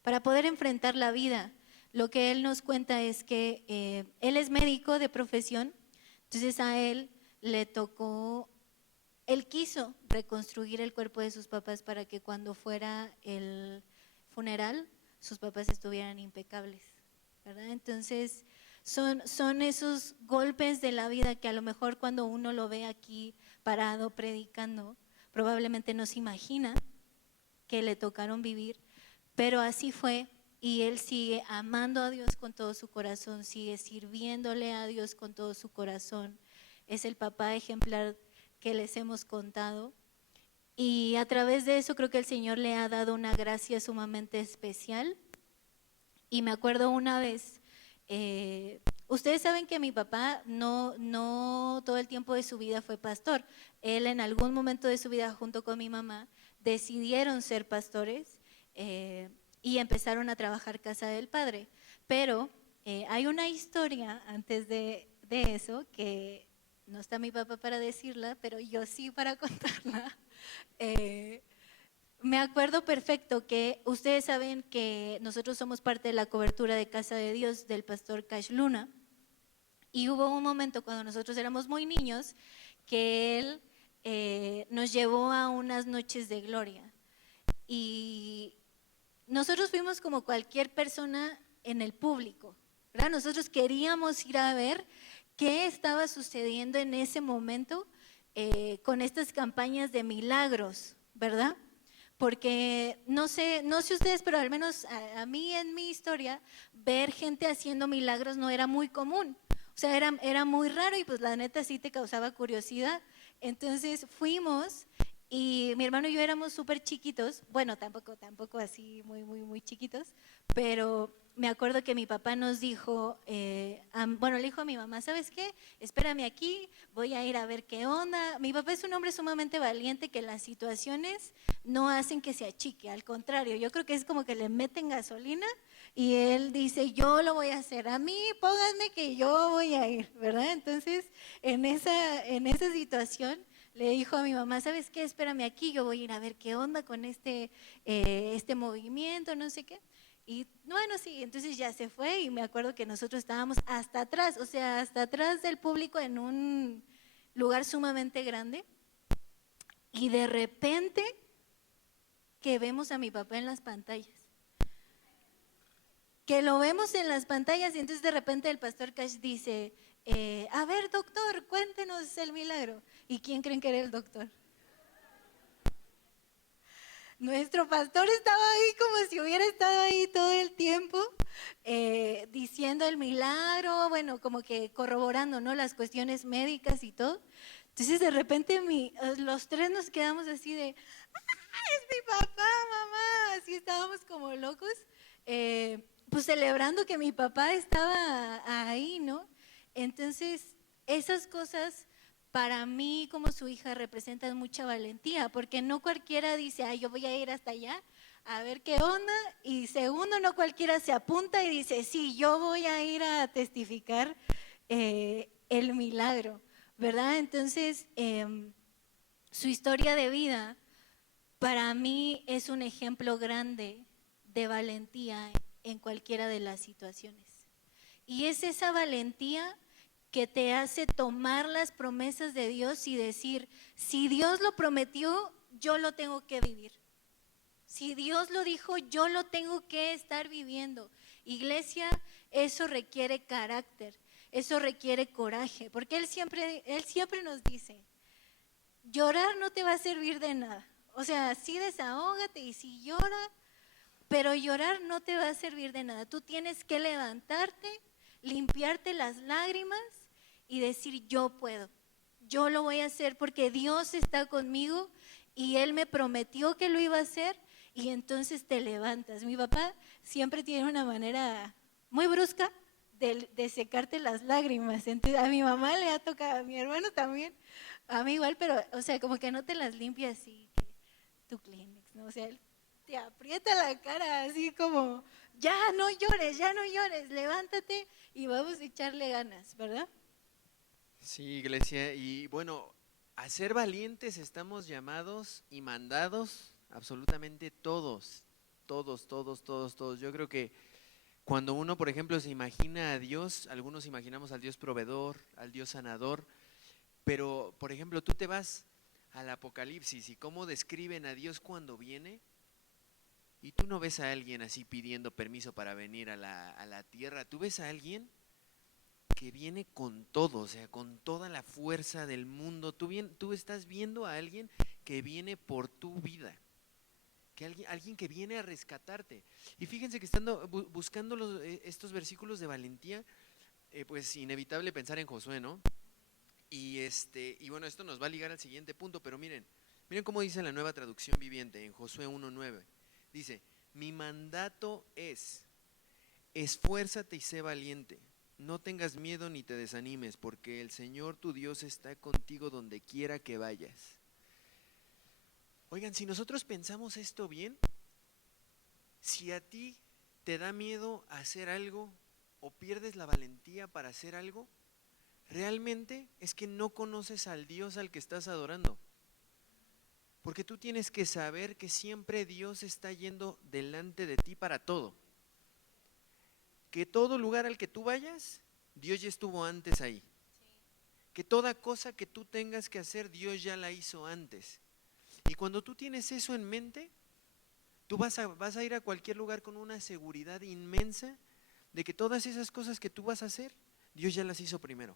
para poder enfrentar la vida. Lo que él nos cuenta es que él es médico de profesión, entonces a él le tocó, él quiso reconstruir el cuerpo de sus papás para que cuando fuera el funeral sus papás estuvieran impecables, ¿verdad? Entonces son esos golpes de la vida que a lo mejor cuando uno lo ve aquí parado predicando, probablemente no se imagina que le tocaron vivir, pero así fue, y él sigue amando a Dios con todo su corazón, sigue sirviéndole a Dios con todo su corazón. Es el papá ejemplar que les hemos contado, y a través de eso creo que el Señor le ha dado una gracia sumamente especial. Y me acuerdo una vez, ustedes saben que mi papá no todo el tiempo de su vida fue pastor. Él en algún momento de su vida junto con mi mamá decidieron ser pastores, y empezaron a trabajar casa del Padre. Pero hay una historia antes de eso que no está mi papá para decirla, pero yo sí para contarla. Me acuerdo perfecto que ustedes saben que nosotros somos parte de la cobertura de Casa de Dios del pastor Cash Luna, y hubo un momento cuando nosotros éramos muy niños que él nos llevó a unas noches de gloria, y nosotros fuimos como cualquier persona en el público, ¿verdad? Nosotros queríamos ir a ver qué estaba sucediendo en ese momento con estas campañas de milagros, ¿verdad? Porque no sé ustedes, pero al menos a mí en mi historia, ver gente haciendo milagros no era muy común. O sea, era muy raro, y pues la neta sí te causaba curiosidad. Entonces fuimos, y mi hermano y yo éramos súper chiquitos, bueno, tampoco así muy chiquitos, pero me acuerdo que mi papá nos dijo, le dijo a mi mamá, ¿sabes qué? Espérame aquí, voy a ir a ver qué onda. Mi papá es un hombre sumamente valiente que las situaciones no hacen que se achique, al contrario, yo creo que es como que le meten gasolina y él dice, yo lo voy a hacer, a mí pónganme que yo voy a ir, ¿verdad? Entonces, en esa situación, le dijo a mi mamá, ¿sabes qué? Espérame aquí, yo voy a ir a ver qué onda con este movimiento, no sé qué. Y bueno, sí, entonces ya se fue, y me acuerdo que nosotros estábamos hasta atrás, o sea, hasta atrás del público en un lugar sumamente grande, y de repente que vemos a mi papá en las pantallas. Que lo vemos en las pantallas, y entonces de repente el pastor Cash dice, a ver, doctor, cuéntenos el milagro. ¿Y quién creen que era el doctor? Nuestro pastor estaba ahí como si hubiera estado ahí todo el tiempo, diciendo el milagro, bueno, como que corroborando, ¿no?, las cuestiones médicas y todo. Entonces de repente los tres nos quedamos así de, es mi papá, mamá, así estábamos como locos, pues celebrando que mi papá estaba ahí, ¿no? Entonces esas cosas para mí como su hija representan mucha valentía, porque no cualquiera dice, ay, yo voy a ir hasta allá a ver qué onda, y segundo, no cualquiera se apunta y dice, sí, yo voy a ir a testificar el milagro. ¿verdad? Entonces, su historia de vida para mí es un ejemplo grande de valentía en cualquiera de las situaciones. Y es esa valentía que te hace tomar las promesas de Dios y decir, si Dios lo prometió, yo lo tengo que vivir. Si Dios lo dijo, yo lo tengo que estar viviendo. Iglesia, eso requiere carácter, eso requiere coraje, porque Él siempre nos dice, llorar no te va a servir de nada. O sea, sí desahógate y sí llora, pero llorar no te va a servir de nada. Tú tienes que levantarte, limpiarte las lágrimas y decir, yo puedo, yo lo voy a hacer porque Dios está conmigo y Él me prometió que lo iba a hacer, y entonces te levantas. Mi papá siempre tiene una manera muy brusca de secarte las lágrimas. Entonces, a mi mamá le ha tocado, a mi hermano también, a mí igual, pero, o sea, como que no te las limpia así, que tu Kleenex, ¿no? O sea, él te aprieta la cara así como, ya no llores, levántate y vamos a echarle ganas, ¿verdad? Sí, iglesia, y bueno, a ser valientes estamos llamados y mandados absolutamente todos, todos, todos, todos, todos. Yo creo que cuando uno, por ejemplo, se imagina a Dios, algunos imaginamos al Dios proveedor, al Dios sanador, pero, por ejemplo, tú te vas al Apocalipsis y cómo describen a Dios cuando viene, y tú no ves a alguien así pidiendo permiso para venir a la tierra, tú ves a alguien que viene con todo, o sea, con toda la fuerza del mundo. Tú estás viendo a alguien que viene por tu vida, que alguien que viene a rescatarte. Y fíjense que estando buscando estos versículos de valentía, pues inevitable pensar en Josué, ¿no? Y bueno, esto nos va a ligar al siguiente punto, pero miren cómo dice la Nueva Traducción Viviente en Josué 1:9. Dice, mi mandato es, esfuérzate y sé valiente. No tengas miedo ni te desanimes, porque el Señor tu Dios está contigo donde quiera que vayas. Oigan, si nosotros pensamos esto bien, si a ti te da miedo hacer algo o pierdes la valentía para hacer algo, realmente es que no conoces al Dios al que estás adorando. Porque tú tienes que saber que siempre Dios está yendo delante de ti para todo. Que todo lugar al que tú vayas, Dios ya estuvo antes ahí. Que toda cosa que tú tengas que hacer, Dios ya la hizo antes. Y cuando tú tienes eso en mente, tú vas a ir a cualquier lugar con una seguridad inmensa de que todas esas cosas que tú vas a hacer, Dios ya las hizo primero.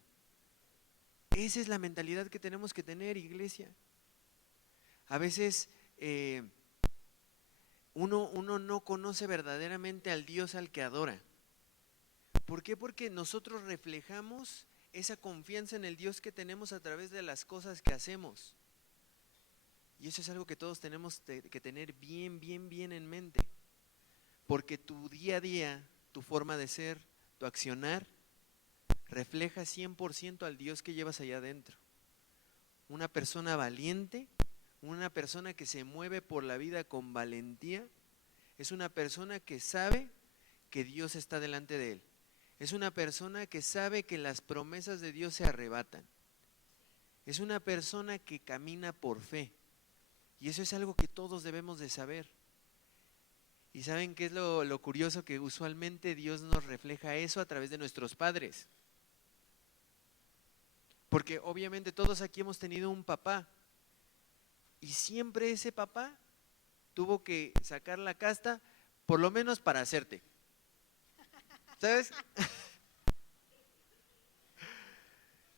Esa es la mentalidad que tenemos que tener, iglesia. A veces uno no conoce verdaderamente al Dios al que adora. ¿Por qué? Porque nosotros reflejamos esa confianza en el Dios que tenemos a través de las cosas que hacemos. Y eso es algo que todos tenemos que tener bien, bien, bien en mente. Porque tu día a día, tu forma de ser, tu accionar, refleja 100% al Dios que llevas allá adentro. Una persona valiente, una persona que se mueve por la vida con valentía, es una persona que sabe que Dios está delante de él. Es una persona que sabe que las promesas de Dios se arrebatan. Es una persona que camina por fe. Y eso es algo que todos debemos de saber. ¿Y saben qué es lo curioso? Que usualmente Dios nos refleja eso a través de nuestros padres. Porque obviamente todos aquí hemos tenido un papá. Y siempre ese papá tuvo que sacar la casta, por lo menos para hacerte. ¿Sabes?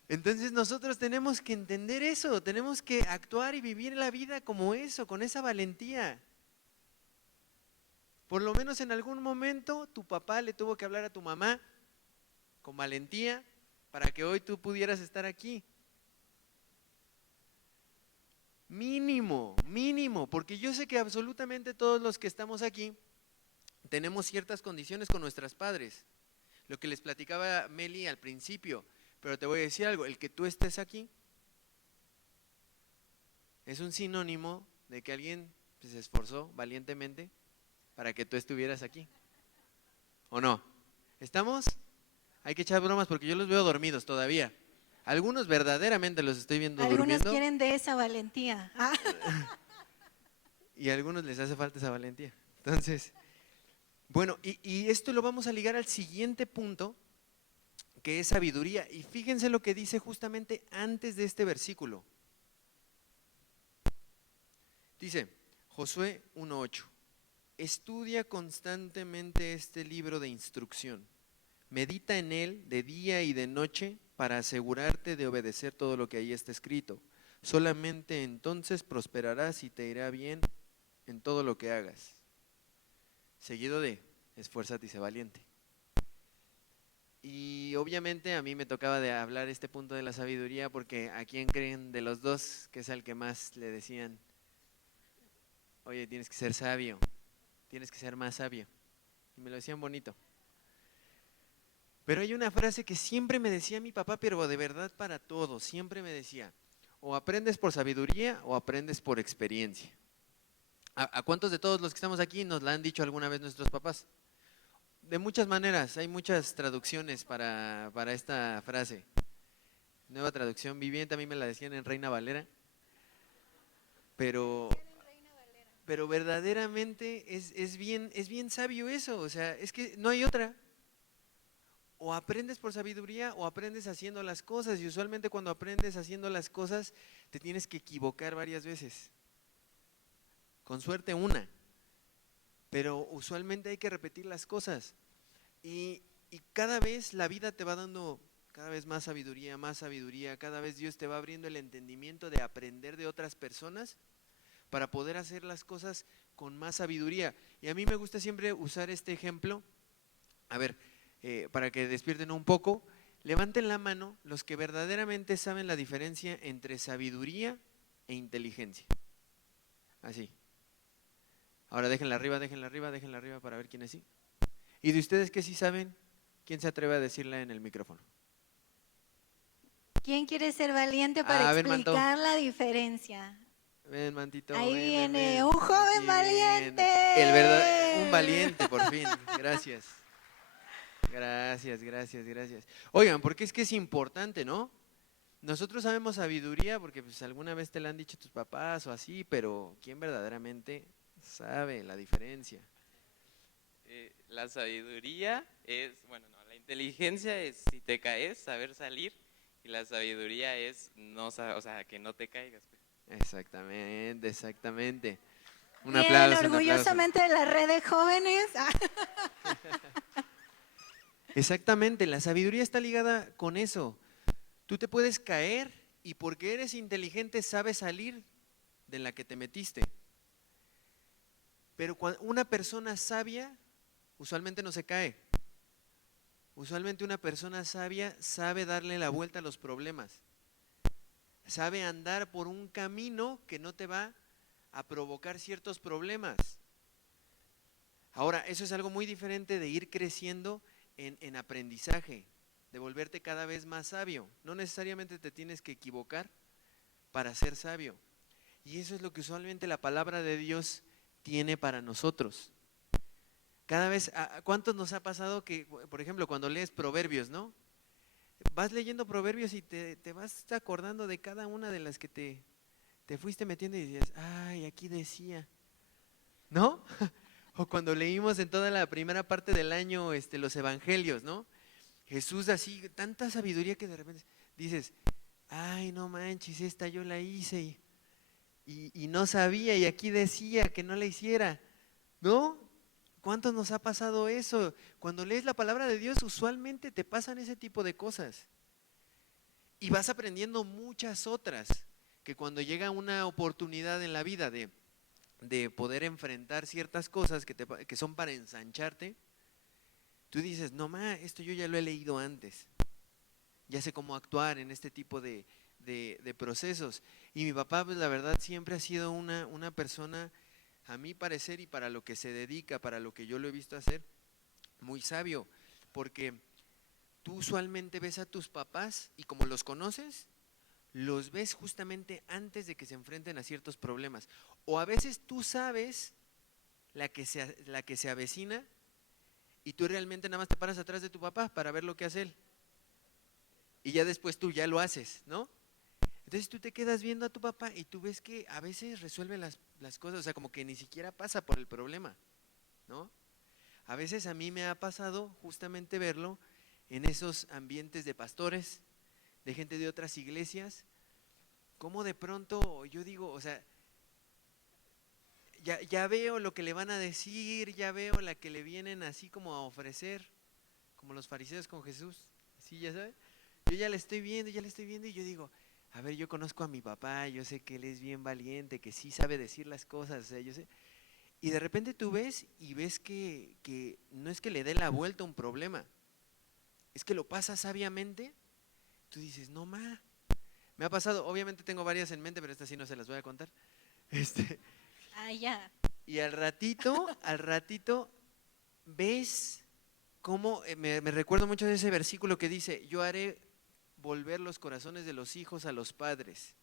Entonces nosotros tenemos que entender eso, tenemos que actuar y vivir la vida como eso, con esa valentía. Por lo menos en algún momento tu papá le tuvo que hablar a tu mamá con valentía para que hoy tú pudieras estar aquí. Mínimo, mínimo, porque yo sé que absolutamente todos los que estamos aquí tenemos ciertas condiciones con nuestros padres. Lo que les platicaba Meli al principio, pero te voy a decir algo, el que tú estés aquí es un sinónimo de que alguien se esforzó valientemente para que tú estuvieras aquí. ¿O no? ¿Estamos? Hay que echar bromas porque yo los veo dormidos todavía. Algunos verdaderamente los estoy viendo Algunos durmiendo quieren de esa valentía. y a algunos les hace falta esa valentía. Entonces, bueno, y esto lo vamos a ligar al siguiente punto, que es sabiduría. Y fíjense lo que dice justamente antes de este versículo. Dice Josué 1:8, estudia constantemente este libro de instrucción, medita en él de día y de noche para asegurarte de obedecer todo lo que ahí está escrito. Solamente entonces prosperarás y te irá bien en todo lo que hagas. Seguido de esfuérzate y sé valiente. Y obviamente a mí me tocaba de hablar este punto de la sabiduría porque ¿a quién creen de los dos que es al que más le decían? Oye, tienes que ser sabio, tienes que ser más sabio. Y me lo decían bonito. Pero hay una frase que siempre me decía mi papá, pero de verdad para todo, siempre me decía, o aprendes por sabiduría o aprendes por experiencia. ¿A cuántos de todos los que estamos aquí nos la han dicho alguna vez nuestros papás? De muchas maneras, hay muchas traducciones para esta frase. Nueva traducción viviente, a mí me la decían en Reina Valera, pero verdaderamente es bien sabio eso, o sea, es que no hay otra. O aprendes por sabiduría o aprendes haciendo las cosas, y usualmente cuando aprendes haciendo las cosas te tienes que equivocar varias veces, con suerte una, pero usualmente hay que repetir las cosas, y cada vez la vida te va dando cada vez más sabiduría, cada vez Dios te va abriendo el entendimiento de aprender de otras personas para poder hacer las cosas con más sabiduría. Y a mí me gusta siempre usar este ejemplo, a ver, para que despierten un poco, levanten la mano los que verdaderamente saben la diferencia entre sabiduría e inteligencia. Así. Ahora déjenla arriba para ver quiénes sí. ¿Y de ustedes qué sí saben? ¿Quién se atreve a decirla en el micrófono? ¿Quién quiere ser valiente para Ven, Manto. explicar la diferencia? Ven, Mantito. Ahí ven, viene ven. un joven Aquí valiente. viene. Un valiente, por fin. Gracias. Gracias. Oigan, porque es que es importante, ¿no? Nosotros sabemos sabiduría porque pues alguna vez te la han dicho tus papás o así, pero ¿quién verdaderamente sabe la diferencia? La sabiduría es, bueno, no, la inteligencia es si te caes, saber salir, y la sabiduría es no, o sea, que no te caigas. Exactamente. Un Bien, aplauso. orgullosamente de la red de jóvenes. Exactamente, la sabiduría está ligada con eso. Tú te puedes caer y porque eres inteligente sabes salir de la que te metiste. Pero cuando una persona sabia usualmente no se cae. Usualmente una persona sabia sabe darle la vuelta a los problemas. Sabe andar por un camino que no te va a provocar ciertos problemas. Ahora, eso es algo muy diferente de ir creciendo en aprendizaje, de volverte cada vez más sabio. No necesariamente te tienes que equivocar para ser sabio. Y eso es lo que usualmente la palabra de Dios tiene para nosotros. Cada vez, ¿cuántos nos ha pasado que, por ejemplo, cuando lees Proverbios, ¿no? Vas leyendo Proverbios y te vas acordando de cada una de las que te fuiste metiendo y dices, ay, aquí decía, ¿no? O cuando leímos en toda la primera parte del año los evangelios, ¿no? Jesús así, tanta sabiduría que de repente dices, ay, no manches, esta yo la hice y no sabía y aquí decía que no la hiciera, ¿no? ¿Cuántos nos ha pasado eso? Cuando lees la palabra de Dios usualmente te pasan ese tipo de cosas y vas aprendiendo muchas otras que cuando llega una oportunidad en la vida de poder enfrentar ciertas cosas que son para ensancharte, tú dices, no esto yo ya lo he leído antes, ya sé cómo actuar en este tipo de procesos. Y mi papá, pues la verdad, siempre ha sido una persona, a mi parecer y para lo que se dedica, para lo que yo lo he visto hacer, muy sabio, porque tú usualmente ves a tus papás y como los conoces, los ves justamente antes de que se enfrenten a ciertos problemas. O a veces tú sabes la que se avecina y tú realmente nada más te paras atrás de tu papá para ver lo que hace él. y ya después tú ya lo haces, ¿no? Entonces tú te quedas viendo a tu papá y tú ves que a veces resuelve las cosas, o sea, como que ni siquiera pasa por el problema, ¿no? A veces a mí me ha pasado justamente verlo en esos ambientes de pastores, de gente de otras iglesias, como de pronto yo digo, o sea, ya veo lo que le van a decir, ya veo la que le vienen así como a ofrecer, como los fariseos con Jesús, así ya sabes. Yo ya le estoy viendo, y yo digo, a ver, yo conozco a mi papá, yo sé que él es bien valiente, que sí sabe decir las cosas, o sea, yo sé. Y de repente tú ves y ves que no es que le dé la vuelta a un problema, es que lo pasa sabiamente. Tú dices, no ma, me ha pasado, obviamente tengo varias en mente, pero estas sí no se las voy a contar. Este, Ah, ya. y al ratito ves cómo, me recuerdo mucho de ese versículo que dice, yo haré volver los corazones de los hijos a los padres.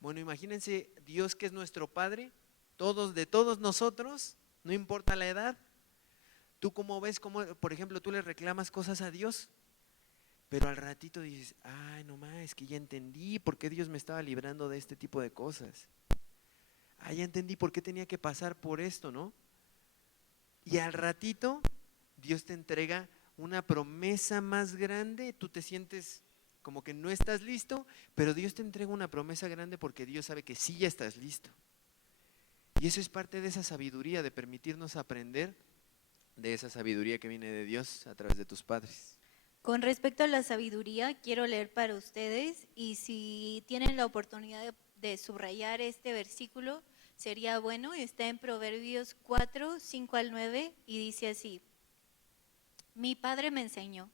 Bueno, imagínense Dios que es nuestro Padre, todos de todos nosotros, no importa la edad. Tú cómo ves, cómo, por ejemplo, tú le reclamas cosas a Dios, pero al ratito dices, ay, no más, es que ya entendí por qué Dios me estaba librando de este tipo de cosas. Ah, ya entendí por qué tenía que pasar por esto, ¿no? Y al ratito Dios te entrega una promesa más grande, tú te sientes como que no estás listo, pero Dios te entrega una promesa grande porque Dios sabe que sí ya estás listo. Y eso es parte de esa sabiduría, de permitirnos aprender de esa sabiduría que viene de Dios a través de tus padres. Con respecto a la sabiduría, quiero leer para ustedes y si tienen la oportunidad de subrayar este versículo, sería bueno. Está en Proverbios 4, 5 al 9 y dice así: Mi padre me enseñó,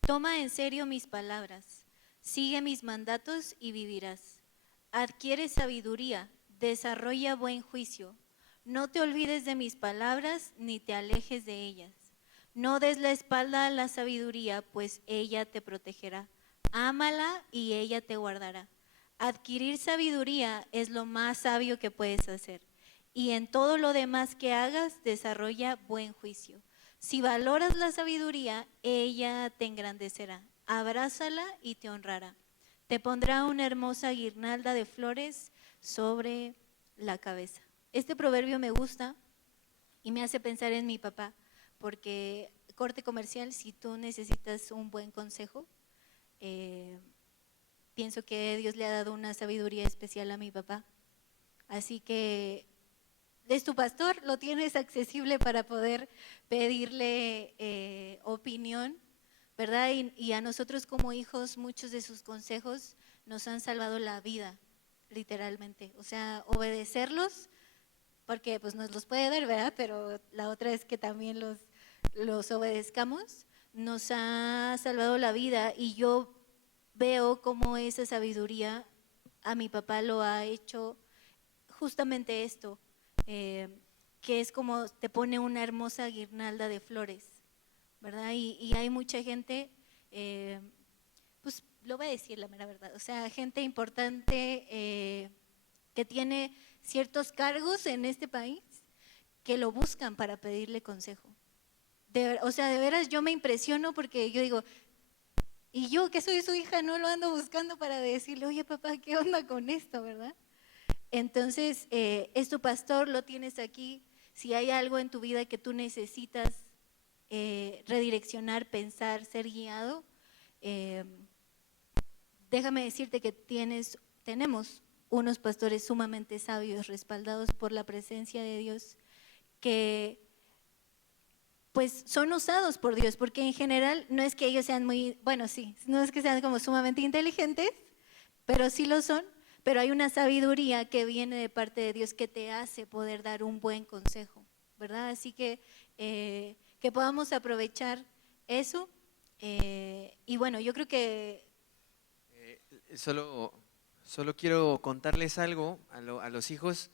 toma en serio mis palabras, sigue mis mandatos y vivirás. Adquiere sabiduría, desarrolla buen juicio. No te olvides de mis palabras ni te alejes de ellas. No des la espalda a la sabiduría, pues ella te protegerá. Ámala y ella te guardará. Adquirir sabiduría es lo más sabio que puedes hacer. Y en todo lo demás que hagas, desarrolla buen juicio. Si valoras la sabiduría, ella te engrandecerá. Abrázala y te honrará. Te pondrá una hermosa guirnalda de flores sobre la cabeza. Este proverbio me gusta y me hace pensar en mi papá, porque corte comercial, si tú necesitas un buen consejo, pienso que Dios le ha dado una sabiduría especial a mi papá. Así que es tu pastor, lo tienes accesible para poder pedirle opinión, ¿verdad? Y a nosotros como hijos, muchos de sus consejos nos han salvado la vida, literalmente. O sea, obedecerlos, porque pues nos los puede dar, ¿verdad? Pero la otra es que también los obedezcamos, nos ha salvado la vida y yo veo cómo esa sabiduría a mi papá lo ha hecho justamente esto, eh, que es como te pone una hermosa guirnalda de flores, ¿verdad? Y hay mucha gente, pues lo voy a decir la mera verdad, o sea, gente importante que tiene ciertos cargos en este país que lo buscan para pedirle consejo. O sea, de veras yo me impresiono porque yo digo, y yo que soy su hija no lo ando buscando para decirle, oye papá, ¿qué onda con esto, verdad? Entonces, es tu pastor, lo tienes aquí. Si hay algo en tu vida que tú necesitas redireccionar, pensar, ser guiado, eh, déjame decirte que tenemos unos pastores sumamente sabios, respaldados por la presencia de Dios, que pues son usados por Dios, porque en general no es que ellos sean muy, bueno, sí, no es que sean como sumamente inteligentes, pero sí lo son, pero hay una sabiduría que viene de parte de Dios que te hace poder dar un buen consejo, ¿verdad? Así que podamos aprovechar eso. Y bueno, yo creo que… Solo quiero contarles algo a los hijos.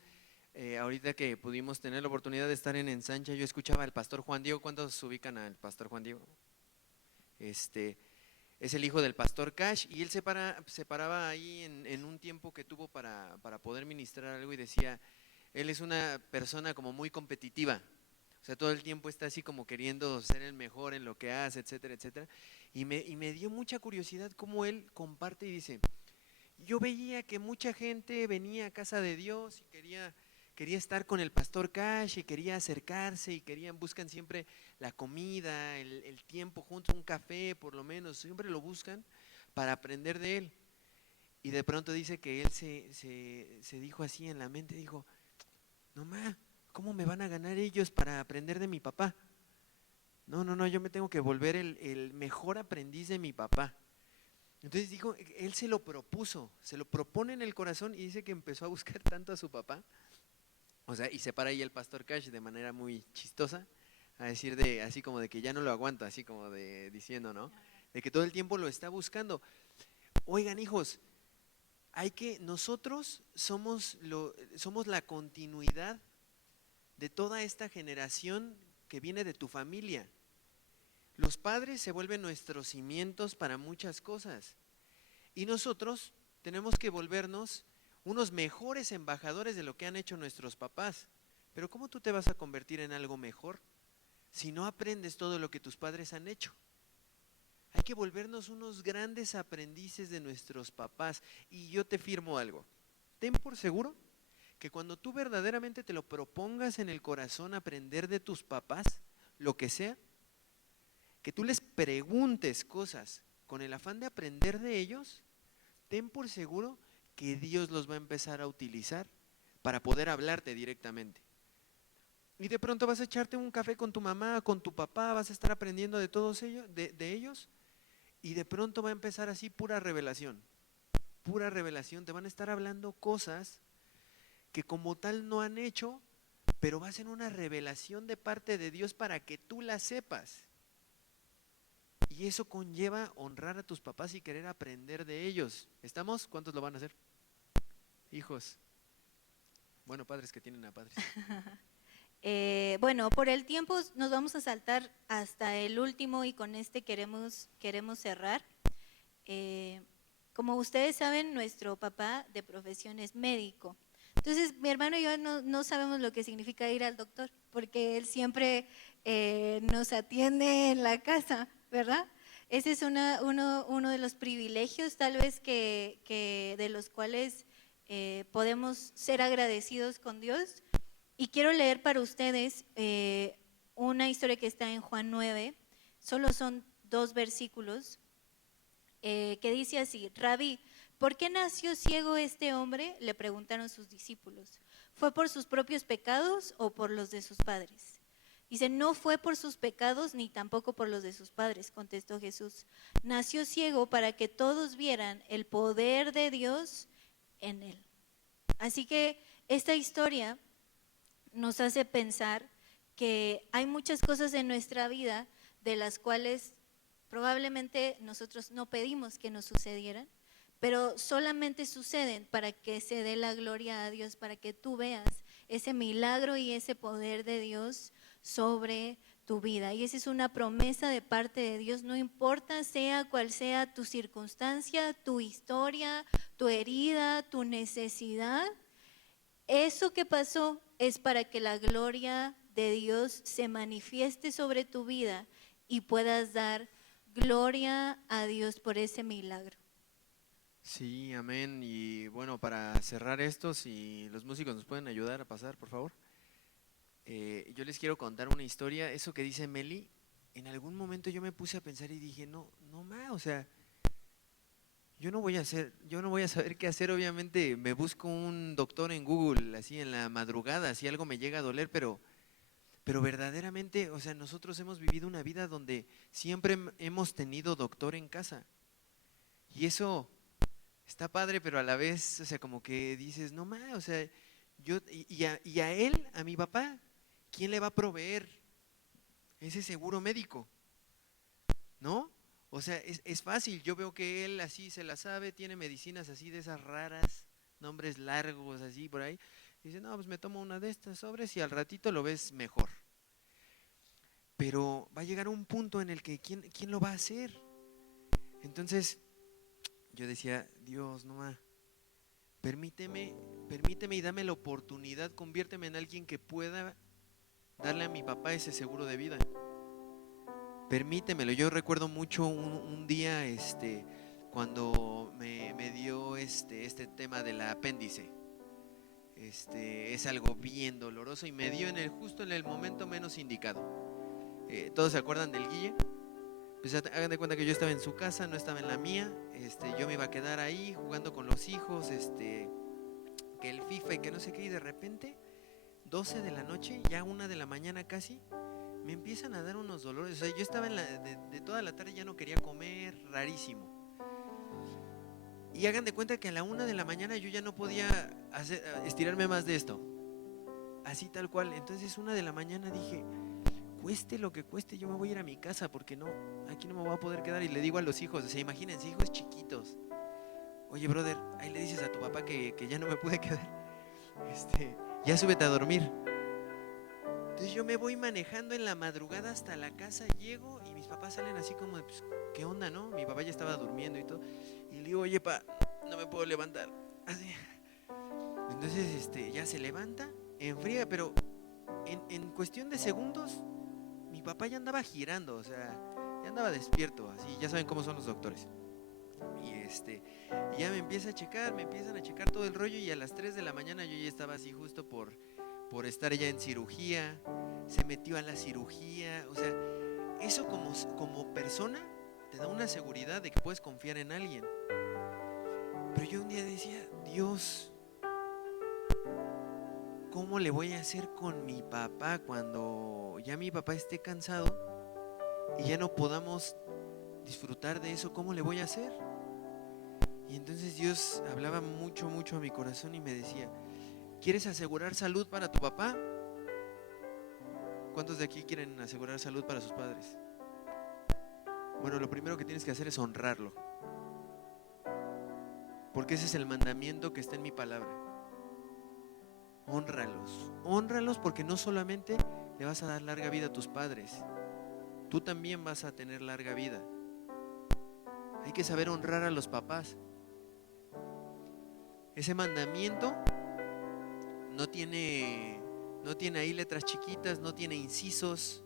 Ahorita que pudimos tener la oportunidad de estar en Ensancha, yo escuchaba al pastor Juan Diego. ¿Cuántos ubican al pastor Juan Diego? Es el hijo del pastor Cash y él se paraba ahí en un tiempo que tuvo para poder ministrar algo y decía, él es una persona como muy competitiva, o sea, todo el tiempo está así como queriendo ser el mejor en lo que hace, etcétera, etcétera. y me dio mucha curiosidad cómo él comparte y dice, yo veía que mucha gente venía a casa de Dios y quería estar con el pastor Cash y quería acercarse y buscan siempre la comida, el tiempo juntos, un café por lo menos, siempre lo buscan para aprender de él. Y de pronto dice que él se dijo así en la mente, dijo, no ma, ¿cómo me van a ganar ellos para aprender de mi papá? No, yo me tengo que volver el mejor aprendiz de mi papá. Entonces dijo, él se lo propuso, se lo propone en el corazón y dice que empezó a buscar tanto a su papá. O sea, y se para ahí el pastor Cash de manera muy chistosa a decir así como de que ya no lo aguanta, así como de diciendo, ¿no? De que todo el tiempo lo está buscando. Oigan, hijos, nosotros somos la continuidad de toda esta generación que viene de tu familia. Los padres se vuelven nuestros cimientos para muchas cosas y nosotros tenemos que volvernos unos mejores embajadores de lo que han hecho nuestros papás. Pero ¿cómo tú te vas a convertir en algo mejor si no aprendes todo lo que tus padres han hecho? Hay que volvernos unos grandes aprendices de nuestros papás. Y yo te firmo algo, ten por seguro que cuando tú verdaderamente te lo propongas en el corazón aprender de tus papás, lo que sea, que tú les preguntes cosas con el afán de aprender de ellos, ten por seguro que Dios los va a empezar a utilizar para poder hablarte directamente. Y de pronto vas a echarte un café con tu mamá, con tu papá, vas a estar aprendiendo de todos ellos, de ellos, y de pronto va a empezar así pura revelación, te van a estar hablando cosas que como tal no han hecho, pero va a ser una revelación de parte de Dios para que tú la sepas. Y eso conlleva honrar a tus papás y querer aprender de ellos. ¿Estamos? ¿Cuántos lo van a hacer? Hijos. Bueno, padres que tienen a padres. Bueno, por el tiempo nos vamos a saltar hasta el último y con este queremos cerrar. Como ustedes saben, nuestro papá de profesión es médico. Entonces, mi hermano y yo no sabemos lo que significa ir al doctor, porque él siempre nos atiende en la casa, ¿verdad? Ese es uno de los privilegios tal vez que de los cuales podemos ser agradecidos con Dios. Y quiero leer para ustedes una historia que está en Juan 9, solo son 2 versículos, que dice así: Rabí, ¿por qué nació ciego este hombre?, le preguntaron sus discípulos. ¿Fue por sus propios pecados o por los de sus padres? Dice, no fue por sus pecados ni tampoco por los de sus padres, contestó Jesús. Nació ciego para que todos vieran el poder de Dios en él. Así que esta historia nos hace pensar que hay muchas cosas en nuestra vida de las cuales probablemente nosotros no pedimos que nos sucedieran, pero solamente suceden para que se dé la gloria a Dios, para que tú veas ese milagro y ese poder de Dios sobre tu vida. Y esa es una promesa de parte de Dios, no importa sea cual sea tu circunstancia, tu historia, tu herida, tu necesidad. Eso que pasó es para que la gloria de Dios se manifieste sobre tu vida y puedas dar gloria a Dios por ese milagro. Sí, amén. Y bueno, para cerrar esto, si los músicos nos pueden ayudar a pasar, por favor. Yo les quiero contar una historia. Eso que dice Meli, en algún momento yo me puse a pensar y dije, no ma, o sea, yo no voy a saber qué hacer. Obviamente me busco un doctor en Google así en la madrugada, si algo me llega a doler, pero verdaderamente, o sea, nosotros hemos vivido una vida donde siempre hemos tenido doctor en casa. Y eso está padre, pero a la vez, o sea, como que dices, no ma, o sea, y a él, a mi papá, ¿quién le va a proveer ese seguro médico? ¿No? O sea, es fácil, yo veo que él así se la sabe, tiene medicinas así de esas raras, nombres largos así por ahí. Dice, no, pues me tomo una de estas sobres y al ratito lo ves mejor. Pero va a llegar un punto en el que ¿quién lo va a hacer? Entonces, yo decía, Dios, no ma, permíteme y dame la oportunidad, conviérteme en alguien que pueda darle a mi papá ese seguro de vida. permítemelo. Yo recuerdo mucho un día cuando me dio este tema del apéndice. Es algo bien doloroso y me dio justo en el momento menos indicado. ¿Todos se acuerdan del Guille? Pues hagan de cuenta que yo estaba en su casa, no estaba en la mía. Yo me iba a quedar ahí jugando con los hijos, que el FIFA y que no sé qué, y de repente 12 de la noche, ya 1 de la mañana casi, me empiezan a dar unos dolores. O sea, yo estaba de toda la tarde, ya no quería comer, rarísimo. Y hagan de cuenta que a la 1 de la mañana yo ya no podía estirarme más de esto. Así tal cual. Entonces 1 de la mañana dije, cueste lo que cueste, yo me voy a ir a mi casa porque no, aquí no me voy a poder quedar. Y le digo a los hijos, o sea, imagínense, hijos chiquitos. Oye, brother, ahí le dices a tu papá que ya no me pude quedar. Ya súbete a dormir. Entonces yo me voy manejando en la madrugada hasta la casa, llego y mis papás salen así como de, pues, ¿qué onda, no? Mi papá ya estaba durmiendo y todo. Y le digo, oye, pa, no me puedo levantar. Así. Entonces ya se levanta, enfría, pero en cuestión de segundos, mi papá ya andaba girando, o sea, ya andaba despierto, así, ya saben cómo son los doctores. Y ya me empiezan a checar todo el rollo y a las 3 de la mañana yo ya estaba así justo por estar ya en cirugía, se metió a la cirugía, o sea, eso como persona te da una seguridad de que puedes confiar en alguien. Pero yo un día decía, Dios, ¿cómo le voy a hacer con mi papá cuando ya mi papá esté cansado y ya no podamos disfrutar de eso? ¿Cómo le voy a hacer? Y entonces Dios hablaba mucho, mucho a mi corazón y me decía, ¿quieres asegurar salud para tu papá? ¿Cuántos de aquí quieren asegurar salud para sus padres? Bueno, lo primero que tienes que hacer es honrarlo, porque ese es el mandamiento que está en mi palabra. Hónralos porque no solamente le vas a dar larga vida a tus padres, tú también vas a tener larga vida. Hay que saber honrar a los papás. Ese mandamiento no tiene ahí letras chiquitas, no tiene incisos,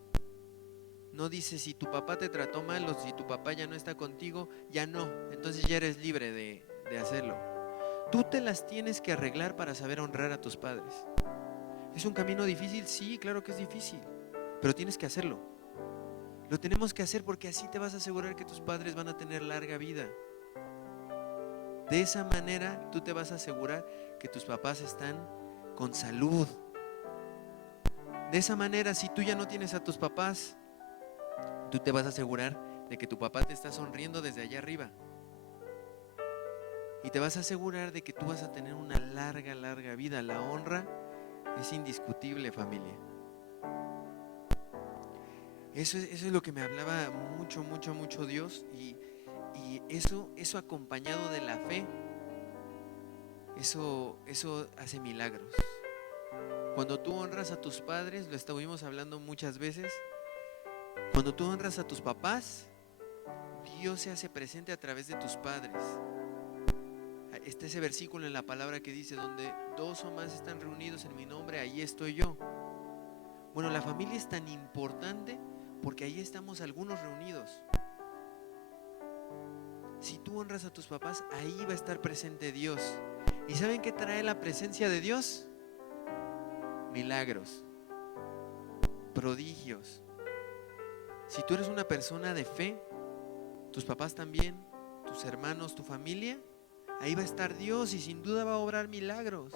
no dice si tu papá te trató mal o si tu papá ya no está contigo, ya no, entonces ya eres libre de hacerlo. Tú te las tienes que arreglar para saber honrar a tus padres. ¿Es un camino difícil? Sí, claro que es difícil, pero tienes que hacerlo. Lo tenemos que hacer porque así te vas a asegurar que tus padres van a tener larga vida. De esa manera tú te vas a asegurar que tus papás están con salud. De esa manera, si tú ya no tienes a tus papás, tú te vas a asegurar de que tu papá te está sonriendo desde allá arriba. Y te vas a asegurar de que tú vas a tener una larga, larga vida. La honra es indiscutible, familia. Eso es lo que me hablaba mucho, mucho, mucho Dios. Y eso acompañado de la fe, eso hace milagros. Cuando tú honras a tus padres, lo estuvimos hablando muchas veces, cuando tú honras a tus papás, Dios se hace presente a través de tus padres. Está ese versículo en la palabra que dice, donde 2 o más están reunidos en mi nombre, ahí estoy yo. Bueno, la familia es tan importante porque ahí estamos algunos reunidos. Si tú honras a tus papás, ahí va a estar presente Dios. ¿Y saben qué trae la presencia de Dios? Milagros, prodigios. Si tú eres una persona de fe, tus papás también, tus hermanos, tu familia, ahí va a estar Dios y sin duda va a obrar milagros.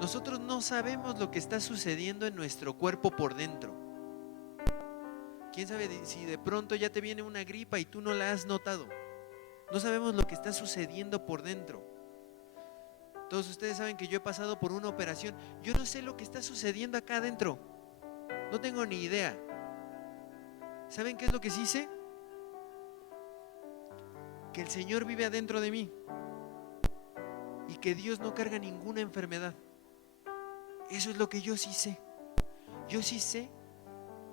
Nosotros no sabemos lo que está sucediendo en nuestro cuerpo por dentro. ¿Quién sabe si de pronto ya te viene una gripa y tú no la has notado? No sabemos lo que está sucediendo por dentro. Todos ustedes saben que yo he pasado por una operación. Yo no sé lo que está sucediendo acá adentro. No tengo ni idea. ¿Saben qué es lo que sí sé? Que el Señor vive adentro de mí y que Dios no carga ninguna enfermedad. Eso es lo que yo sí sé. Yo sí sé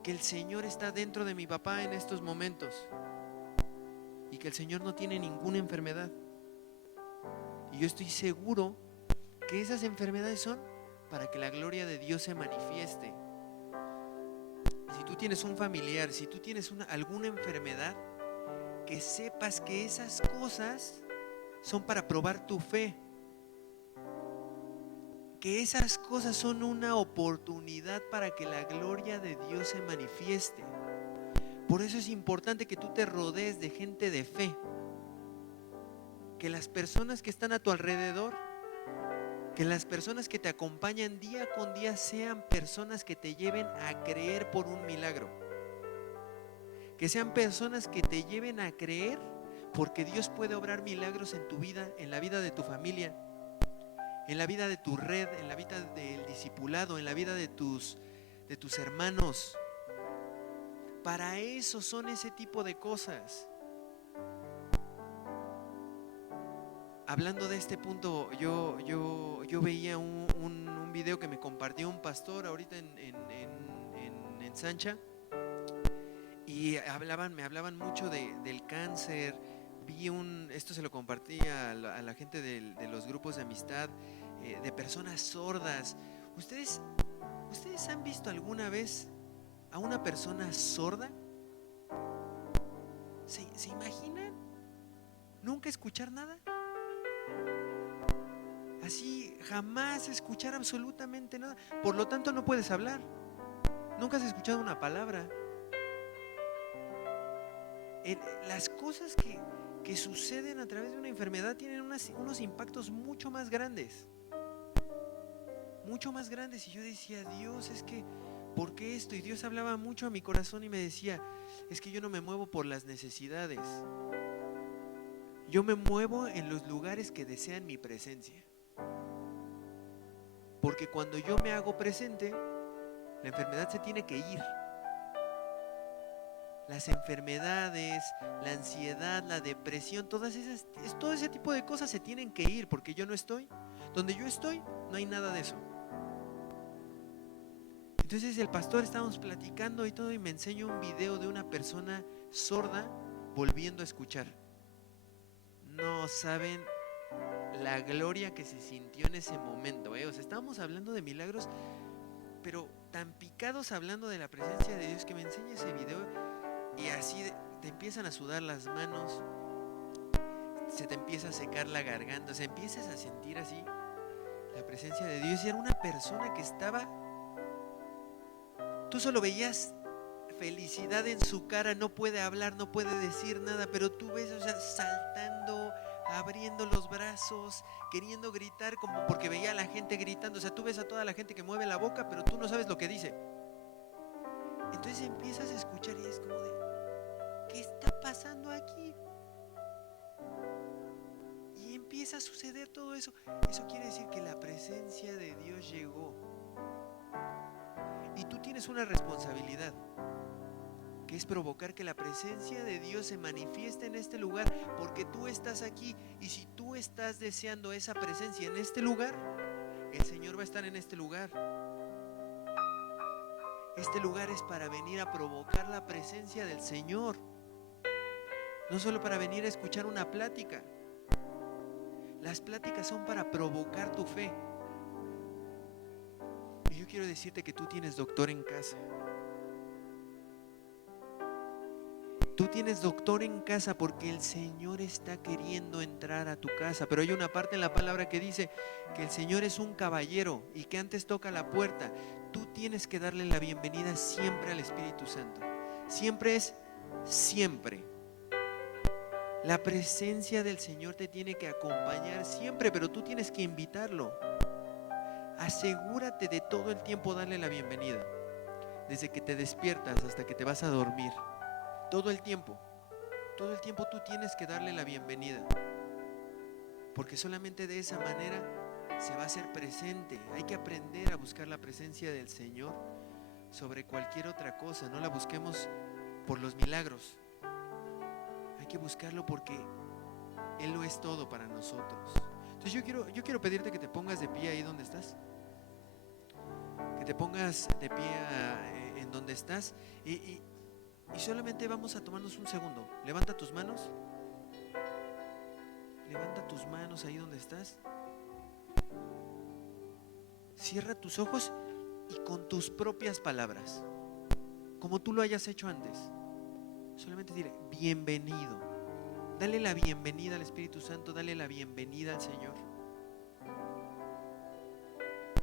que el Señor está dentro de mi papá en estos momentos y que el Señor no tiene ninguna enfermedad. Y yo estoy seguro que esas enfermedades son para que la gloria de Dios se manifieste. Si tú tú tienes un familiar, si tú tienes alguna enfermedad, que sepas que esas cosas son para probar tu fe. Que esas cosas son una oportunidad para que la gloria de Dios se manifieste. Por eso es importante que tú te rodees de gente de fe. Que las personas que están a tu alrededor, que las personas que te acompañan día con día sean personas que te lleven a creer por un milagro. Que sean personas que te lleven a creer porque Dios puede obrar milagros en tu vida, en la vida de tu familia, en la vida de tu red, en la vida del discipulado, en la vida de tus hermanos. Para eso son ese tipo de cosas. Hablando de este punto, yo veía un video que me compartió un pastor ahorita en Sancha, y me hablaban mucho del cáncer. Esto se lo compartí a la gente de los grupos de amistad, de personas sordas. ¿Ustedes han visto alguna vez a una persona sorda? ¿Se imaginan? ¿Nunca escuchar nada? Así, jamás escuchar absolutamente nada. Por lo tanto, no puedes hablar. Nunca has escuchado una palabra. Las cosas que suceden a través de una enfermedad tienen unos impactos mucho más grandes. Mucho más grandes. Y yo decía, Dios, es que, ¿por qué esto? Y Dios hablaba mucho a mi corazón y me decía, es que yo no me muevo por las necesidades. Yo me muevo en los lugares que desean mi presencia. Porque cuando yo me hago presente, la enfermedad se tiene que ir. Las enfermedades, la ansiedad, la depresión, todo ese tipo de cosas se tienen que ir, porque yo no estoy. Donde yo estoy, no hay nada de eso. Entonces el pastor, estábamos platicando y todo, y me enseñó un video de una persona sorda volviendo a escuchar. No saben la gloria que se sintió en ese momento, O sea, estábamos hablando de milagros, pero tan picados hablando de la presencia de Dios, que me enseña ese video y así te empiezan a sudar las manos, se te empieza a secar la garganta, o sea, empiezas a sentir así la presencia de Dios. Y era una persona que estaba, tú solo veías felicidad en su cara, no puede hablar, no puede decir nada, pero tú ves, o sea, saltando, abriendo los brazos, queriendo gritar, como porque veía a la gente gritando. O sea, tú ves a toda la gente que mueve la boca, pero tú no sabes lo que dice. Entonces empiezas a escuchar y es como de, ¿qué está pasando aquí? Y empieza a suceder todo eso. Eso quiere decir que la presencia de Dios llegó. Y tú tienes una responsabilidad, que es provocar que la presencia de Dios se manifieste en este lugar, porque tú estás aquí. Y si tú estás deseando esa presencia en este lugar, el Señor va a estar en este lugar. Este lugar es para venir a provocar la presencia del Señor, no solo para venir a escuchar una plática. Las pláticas son para provocar tu fe. Y yo quiero decirte que tú tienes doctor en casa. Tú tienes doctor en casa porque el Señor está queriendo entrar a tu casa. Pero hay una parte en la palabra que dice que el Señor es un caballero y que antes toca la puerta. Tú tienes que darle la bienvenida siempre al Espíritu Santo. Siempre es siempre. La presencia del Señor te tiene que acompañar siempre, pero tú tienes que invitarlo. Asegúrate de todo el tiempo darle la bienvenida. Desde que te despiertas hasta que te vas a dormir. Todo el tiempo tú tienes que darle la bienvenida, porque solamente de esa manera se va a hacer presente. Hay que aprender a buscar la presencia del Señor sobre cualquier otra cosa. No la busquemos por los milagros, hay que buscarlo porque Él lo es todo para nosotros. Entonces yo quiero pedirte que te pongas de pie ahí donde estás, que te pongas de pie en donde estás, y solamente vamos a tomarnos un segundo. Levanta tus manos. Levanta tus manos ahí donde estás. Cierra tus ojos y con tus propias palabras, como tú lo hayas hecho antes. Solamente dile, bienvenido. Dale la bienvenida al Espíritu Santo, dale la bienvenida al Señor.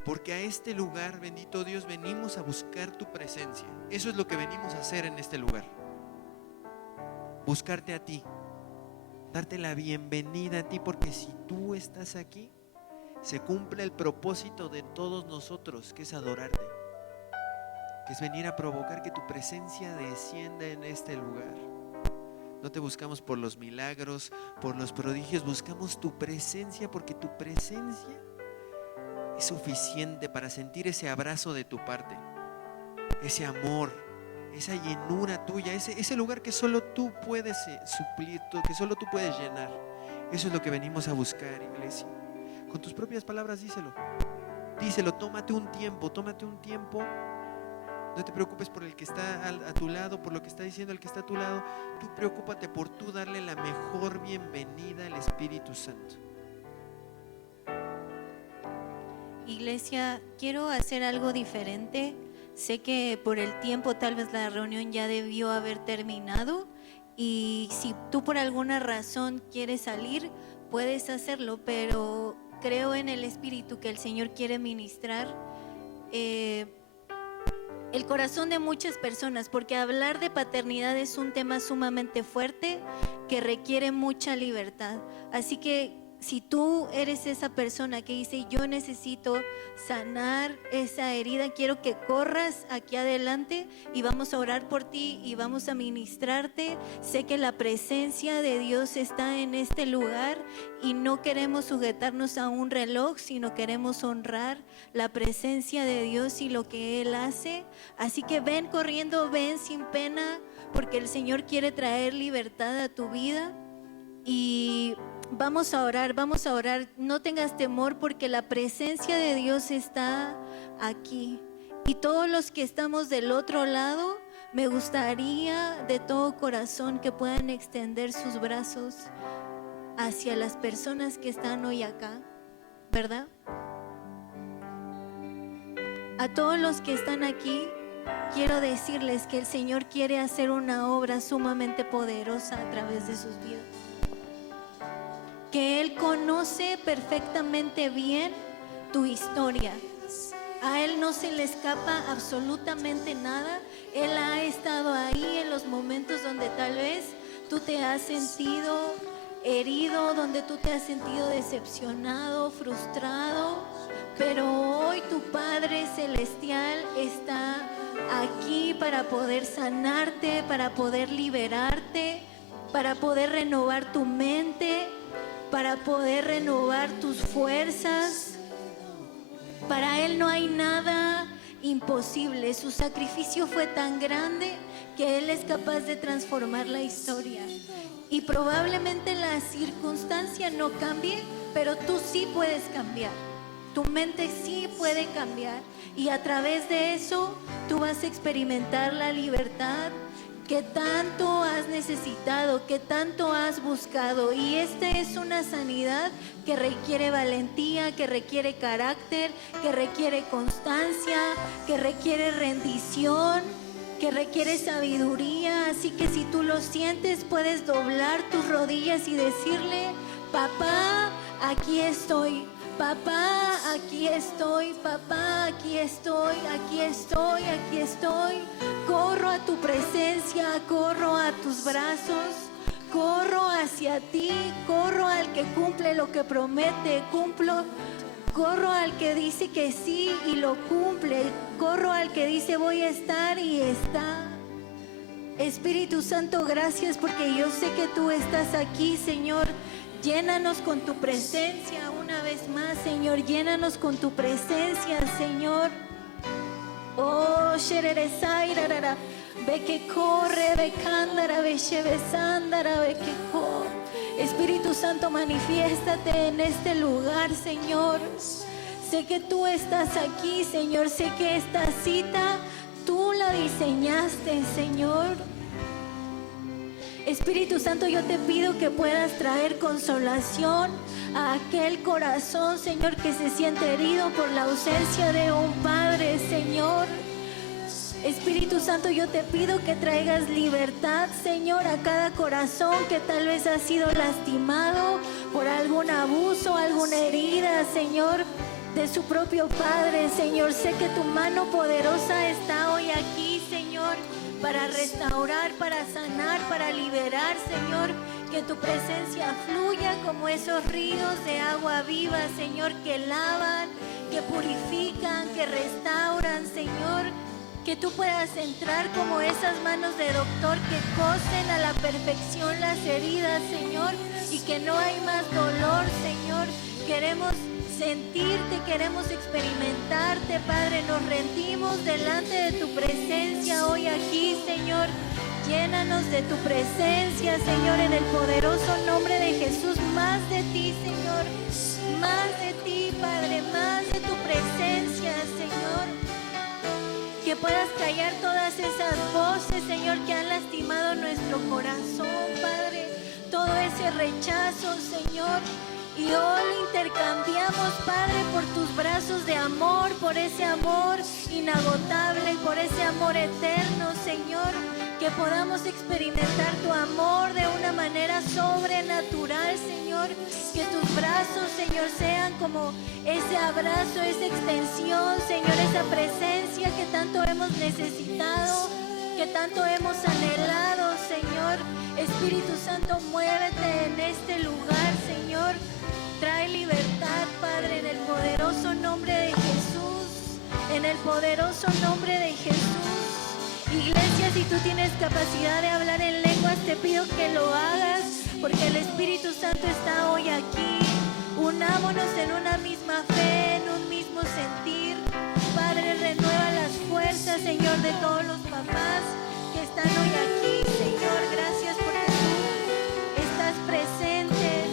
Porque a este lugar, bendito Dios, venimos a buscar tu presencia. Eso es lo que venimos a hacer en este lugar. Buscarte a ti, darte la bienvenida a ti, porque si tú estás aquí, se cumple el propósito de todos nosotros, que es adorarte, que es venir a provocar que tu presencia descienda en este lugar. No te buscamos por los milagros, por los prodigios, buscamos tu presencia, porque tu presencia es suficiente para sentir ese abrazo de tu parte, ese amor, esa llenura tuya, ese lugar que solo tú puedes suplir, que solo tú puedes llenar. Eso es lo que venimos a buscar, iglesia. Con tus propias palabras díselo, tómate un tiempo. No te preocupes por el que está a tu lado, por lo que está diciendo el que está a tu lado. Tú preocúpate por tú darle la mejor bienvenida al Espíritu Santo. Iglesia, quiero hacer algo diferente. Sé que por el tiempo tal vez la reunión ya debió haber terminado, y si tú por alguna razón quieres salir, puedes hacerlo, pero creo en el Espíritu que el Señor quiere ministrar el corazón de muchas personas, porque hablar de paternidad es un tema sumamente fuerte que requiere mucha libertad. Así que si tú eres esa persona que dice, yo necesito sanar esa herida, quiero que corras aquí adelante y vamos a orar por ti y vamos a ministrarte. Sé que la presencia de Dios está en este lugar y no queremos sujetarnos a un reloj, sino queremos honrar la presencia de Dios y lo que Él hace. Así que ven corriendo, ven sin pena, porque el Señor quiere traer libertad a tu vida. Y vamos a orar, no tengas temor, porque la presencia de Dios está aquí. Y todos los que estamos del otro lado, me gustaría de todo corazón que puedan extender sus brazos hacia las personas que están hoy acá, ¿verdad? A todos los que están aquí, quiero decirles que el Señor quiere hacer una obra sumamente poderosa a través de sus vidas. Que Él conoce perfectamente bien tu historia. A Él no se le escapa absolutamente nada. Él ha estado ahí en los momentos donde tal vez tú te has sentido herido, donde tú te has sentido decepcionado, frustrado. Pero hoy tu Padre Celestial está aquí para poder sanarte, para poder liberarte, para poder renovar tu mente, para poder renovar tus fuerzas. Para Él no hay nada imposible. Su sacrificio fue tan grande que Él es capaz de transformar la historia. Y probablemente la circunstancia no cambie, pero tú sí puedes cambiar. Tu mente sí puede cambiar. Y a través de eso tú vas a experimentar la libertad que tanto has necesitado, que tanto has buscado. Y esta es una sanidad que requiere valentía, que requiere carácter, que requiere constancia, que requiere rendición, que requiere sabiduría. Así que si tú lo sientes, puedes doblar tus rodillas y decirle: papá, aquí estoy. Papá, aquí estoy, papá, aquí estoy, aquí estoy, aquí estoy. Corro a tu presencia, corro a tus brazos, corro hacia ti, corro al que cumple lo que promete, corro al que dice que sí y lo cumple, corro al que dice voy a estar y está. Espíritu Santo, gracias porque yo sé que tú estás aquí, Señor. Llénanos con tu presencia una vez más, Señor. Llénanos con tu presencia, Señor. Oh, Shereresairarara, ve que corre, ve cándara, ve shebesándara, ve que corre. Espíritu Santo, manifiéstate en este lugar, Señor. Sé que tú estás aquí, Señor. Sé que esta cita tú la diseñaste, Señor. Espíritu Santo, yo te pido que puedas traer consolación a aquel corazón, Señor, que se siente herido por la ausencia de un padre, Señor. Espíritu Santo, yo te pido que traigas libertad, Señor, a cada corazón que tal vez ha sido lastimado por algún abuso, alguna herida, Señor, de su propio Padre. Señor, sé que tu mano poderosa está hoy aquí, Señor, para restaurar, para sanar, para liberar, Señor. Que tu presencia fluya como esos ríos de agua viva, Señor, que lavan, que purifican, que restauran, Señor. Que tú puedas entrar como esas manos de doctor que cosen a la perfección las heridas, Señor, y que no hay más dolor, Señor. Queremos sentirte, queremos experimentarte, Padre. Nos rendimos delante de tu presencia hoy aquí, Señor. Llénanos de tu presencia, Señor, en el poderoso nombre de Jesús. Más de ti, Señor. Más de ti, Padre. Más de tu presencia, Señor. Que puedas callar todas esas voces, Señor, que han lastimado nuestro corazón, Padre. Todo ese rechazo, Señor. Y hoy intercambiamos, Padre, por tus brazos de amor, por ese amor inagotable, por ese amor eterno, Señor. Que podamos experimentar tu amor de una manera sobrenatural, Señor. Que tus brazos, Señor, sean como ese abrazo, esa extensión, Señor, esa presencia que tanto hemos necesitado, que tanto hemos anhelado, Señor. Espíritu Santo, muévete en este lugar, Señor. Trae libertad, Padre, en el poderoso nombre de Jesús. En el poderoso nombre de Jesús. Iglesia, si tú tienes capacidad de hablar en lenguas, te pido que lo hagas, porque el Espíritu Santo está hoy aquí. Unámonos en una misma fe, en un mismo sentir. Padre, renueva las fuerzas, Señor, de todos los papás que están hoy aquí, Señor. Gracias porque tú estás presente.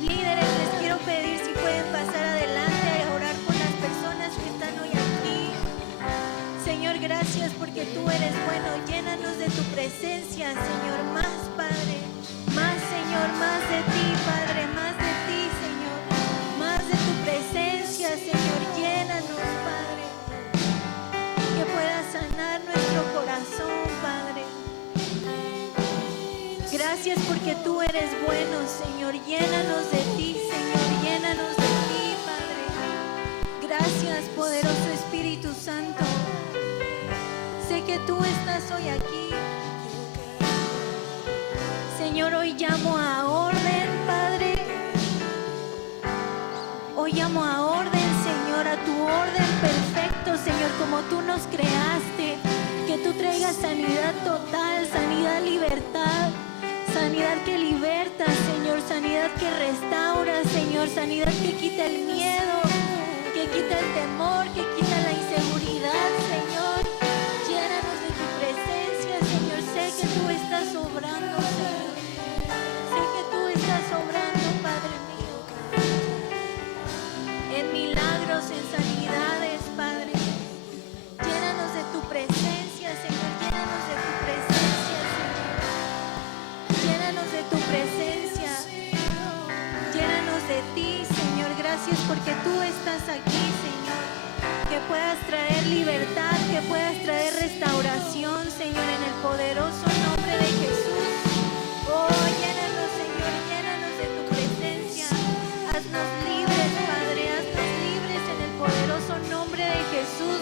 Líderes, les quiero pedir si pueden pasar adelante a orar por las personas que están hoy aquí. Señor, gracias porque tú eres bueno. Llénanos de tu presencia, Señor. Más, Padre. Más, Señor. Más de ti, Padre. Más de ti, Señor. Más de tu presencia, Señor. Llénanos, Padre. Que puedas sanar nuestro corazón, Padre. Gracias porque tú eres bueno, Señor. Llénanos de ti, Señor. Llénanos de ti, Padre. Gracias, poderoso Espíritu Santo. Sé que tú estás hoy aquí. Señor, hoy llamo a orden, Padre. Hoy llamo a orden, Señor, a tu orden perfecto, Señor, como tú nos creaste. Que tú traigas sanidad total, sanidad, libertad. Sanidad que liberta, Señor. Sanidad que restaura, Señor. Sanidad que quita el miedo, que quita el temor, que quita la inseguridad, Señor. Llénanos de tu presencia, Señor. Sé que tú estás obrando, Señor. Sé que tú estás obrando, Padre mío. En milagros, en sanidades, Padre. Llénanos de tu presencia, Señor. Llénanos de tu presencia, Señor. Llénanos de tu presencia. Llénanos de ti, Señor. Gracias porque tú estás aquí, Señor. Que puedas traer libertad, que puedas traer restauración, Señor, en el poderoso nombre de Jesús. Oh, llénanos, Señor, llénanos de tu presencia. Haznos libres, Padre, haznos libres en el poderoso nombre de Jesús.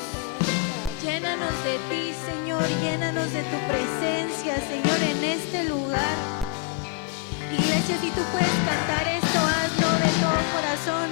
Llénanos de ti, Señor, llénanos de tu presencia, Señor, en este lugar. Iglesia, si tú puedes cantar esto, hazlo de todo corazón.